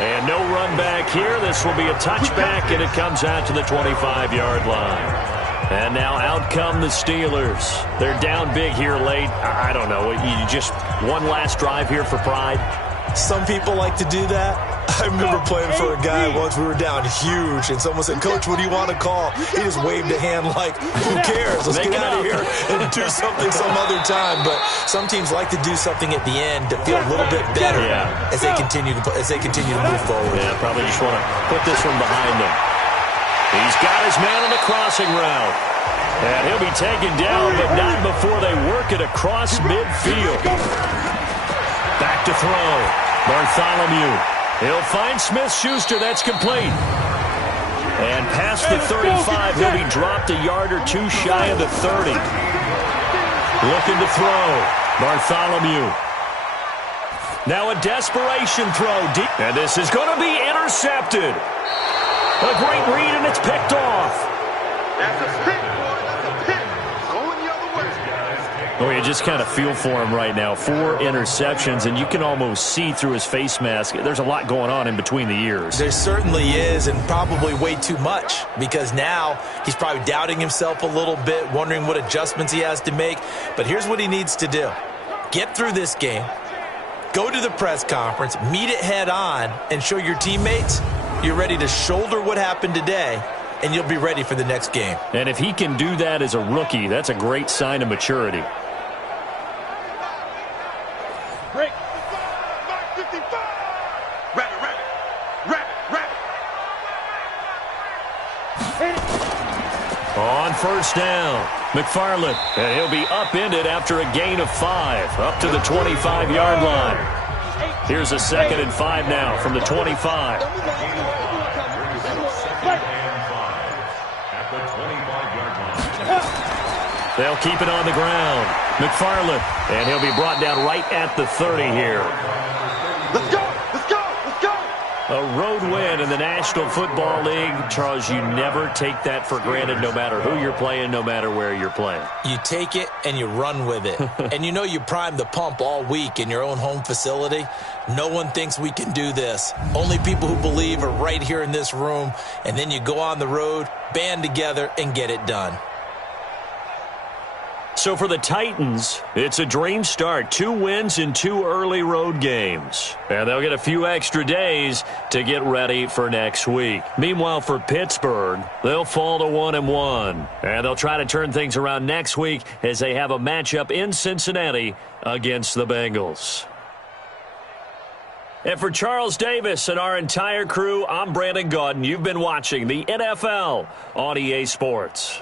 And no run back here. This will be a touchback, and it comes out to the 25-yard line. And now out come the Steelers. They're down big here late. I don't know. You just one last drive here for pride? Some people like to do that. I remember playing for a guy once. We were down huge, and someone said, "Coach, what do you want to call?" He just waved a hand like, "Who cares? Let's get out of here and do something some other time." But some teams like to do something at the end to feel a little bit better as they continue to move forward. Yeah, probably just want to put this one behind them. He's got his man on the crossing route. And he'll be taken down, but not before they work it across midfield. Back to throw. Bartholomew. He'll find Smith-Schuster. That's complete. And past the 35, he'll be dropped a yard or two shy of the 30. Looking to throw. Bartholomew. Now a desperation throw deep. And this is going to be intercepted. A great read, and it's picked off. That's a pick, boy. That's a pick. Going the other way. Oh, you just kind of feel for him right now. 4 interceptions, and you can almost see through his face mask. There's a lot going on in between the ears. There certainly is, and probably way too much, because now he's probably doubting himself a little bit, wondering what adjustments he has to make. But here's what he needs to do. Get through this game, go to the press conference, meet it head on, and show your teammates you're ready to shoulder what happened today, and you'll be ready for the next game. And if he can do that as a rookie, that's a great sign of maturity. Break. On first down, McFarland, and he'll be upended after a gain of 5, up to the 25-yard line. Here's a 2nd and 5 now from the 25. They'll keep it on the ground. McFarland, and he'll be brought down right at the 30 here. Let's go! Let's go! Let's go! A road win in the National Football League. Charles, you never take that for granted, no matter who you're playing, no matter where you're playing. You take it and you run with it. And you know you primed the pump all week in your own home facility. No one thinks we can do this. Only people who believe are right here in this room. And then you go on the road, band together, and get it done. So for the Titans, it's a dream start. 2 wins in 2 early road games. And they'll get a few extra days to get ready for next week. Meanwhile, for Pittsburgh, they'll fall to 1-1. And they'll try to turn things around next week as they have a matchup in Cincinnati against the Bengals. And for Charles Davis and our entire crew, I'm Brandon Gaudin. You've been watching the NFL on EA Sports.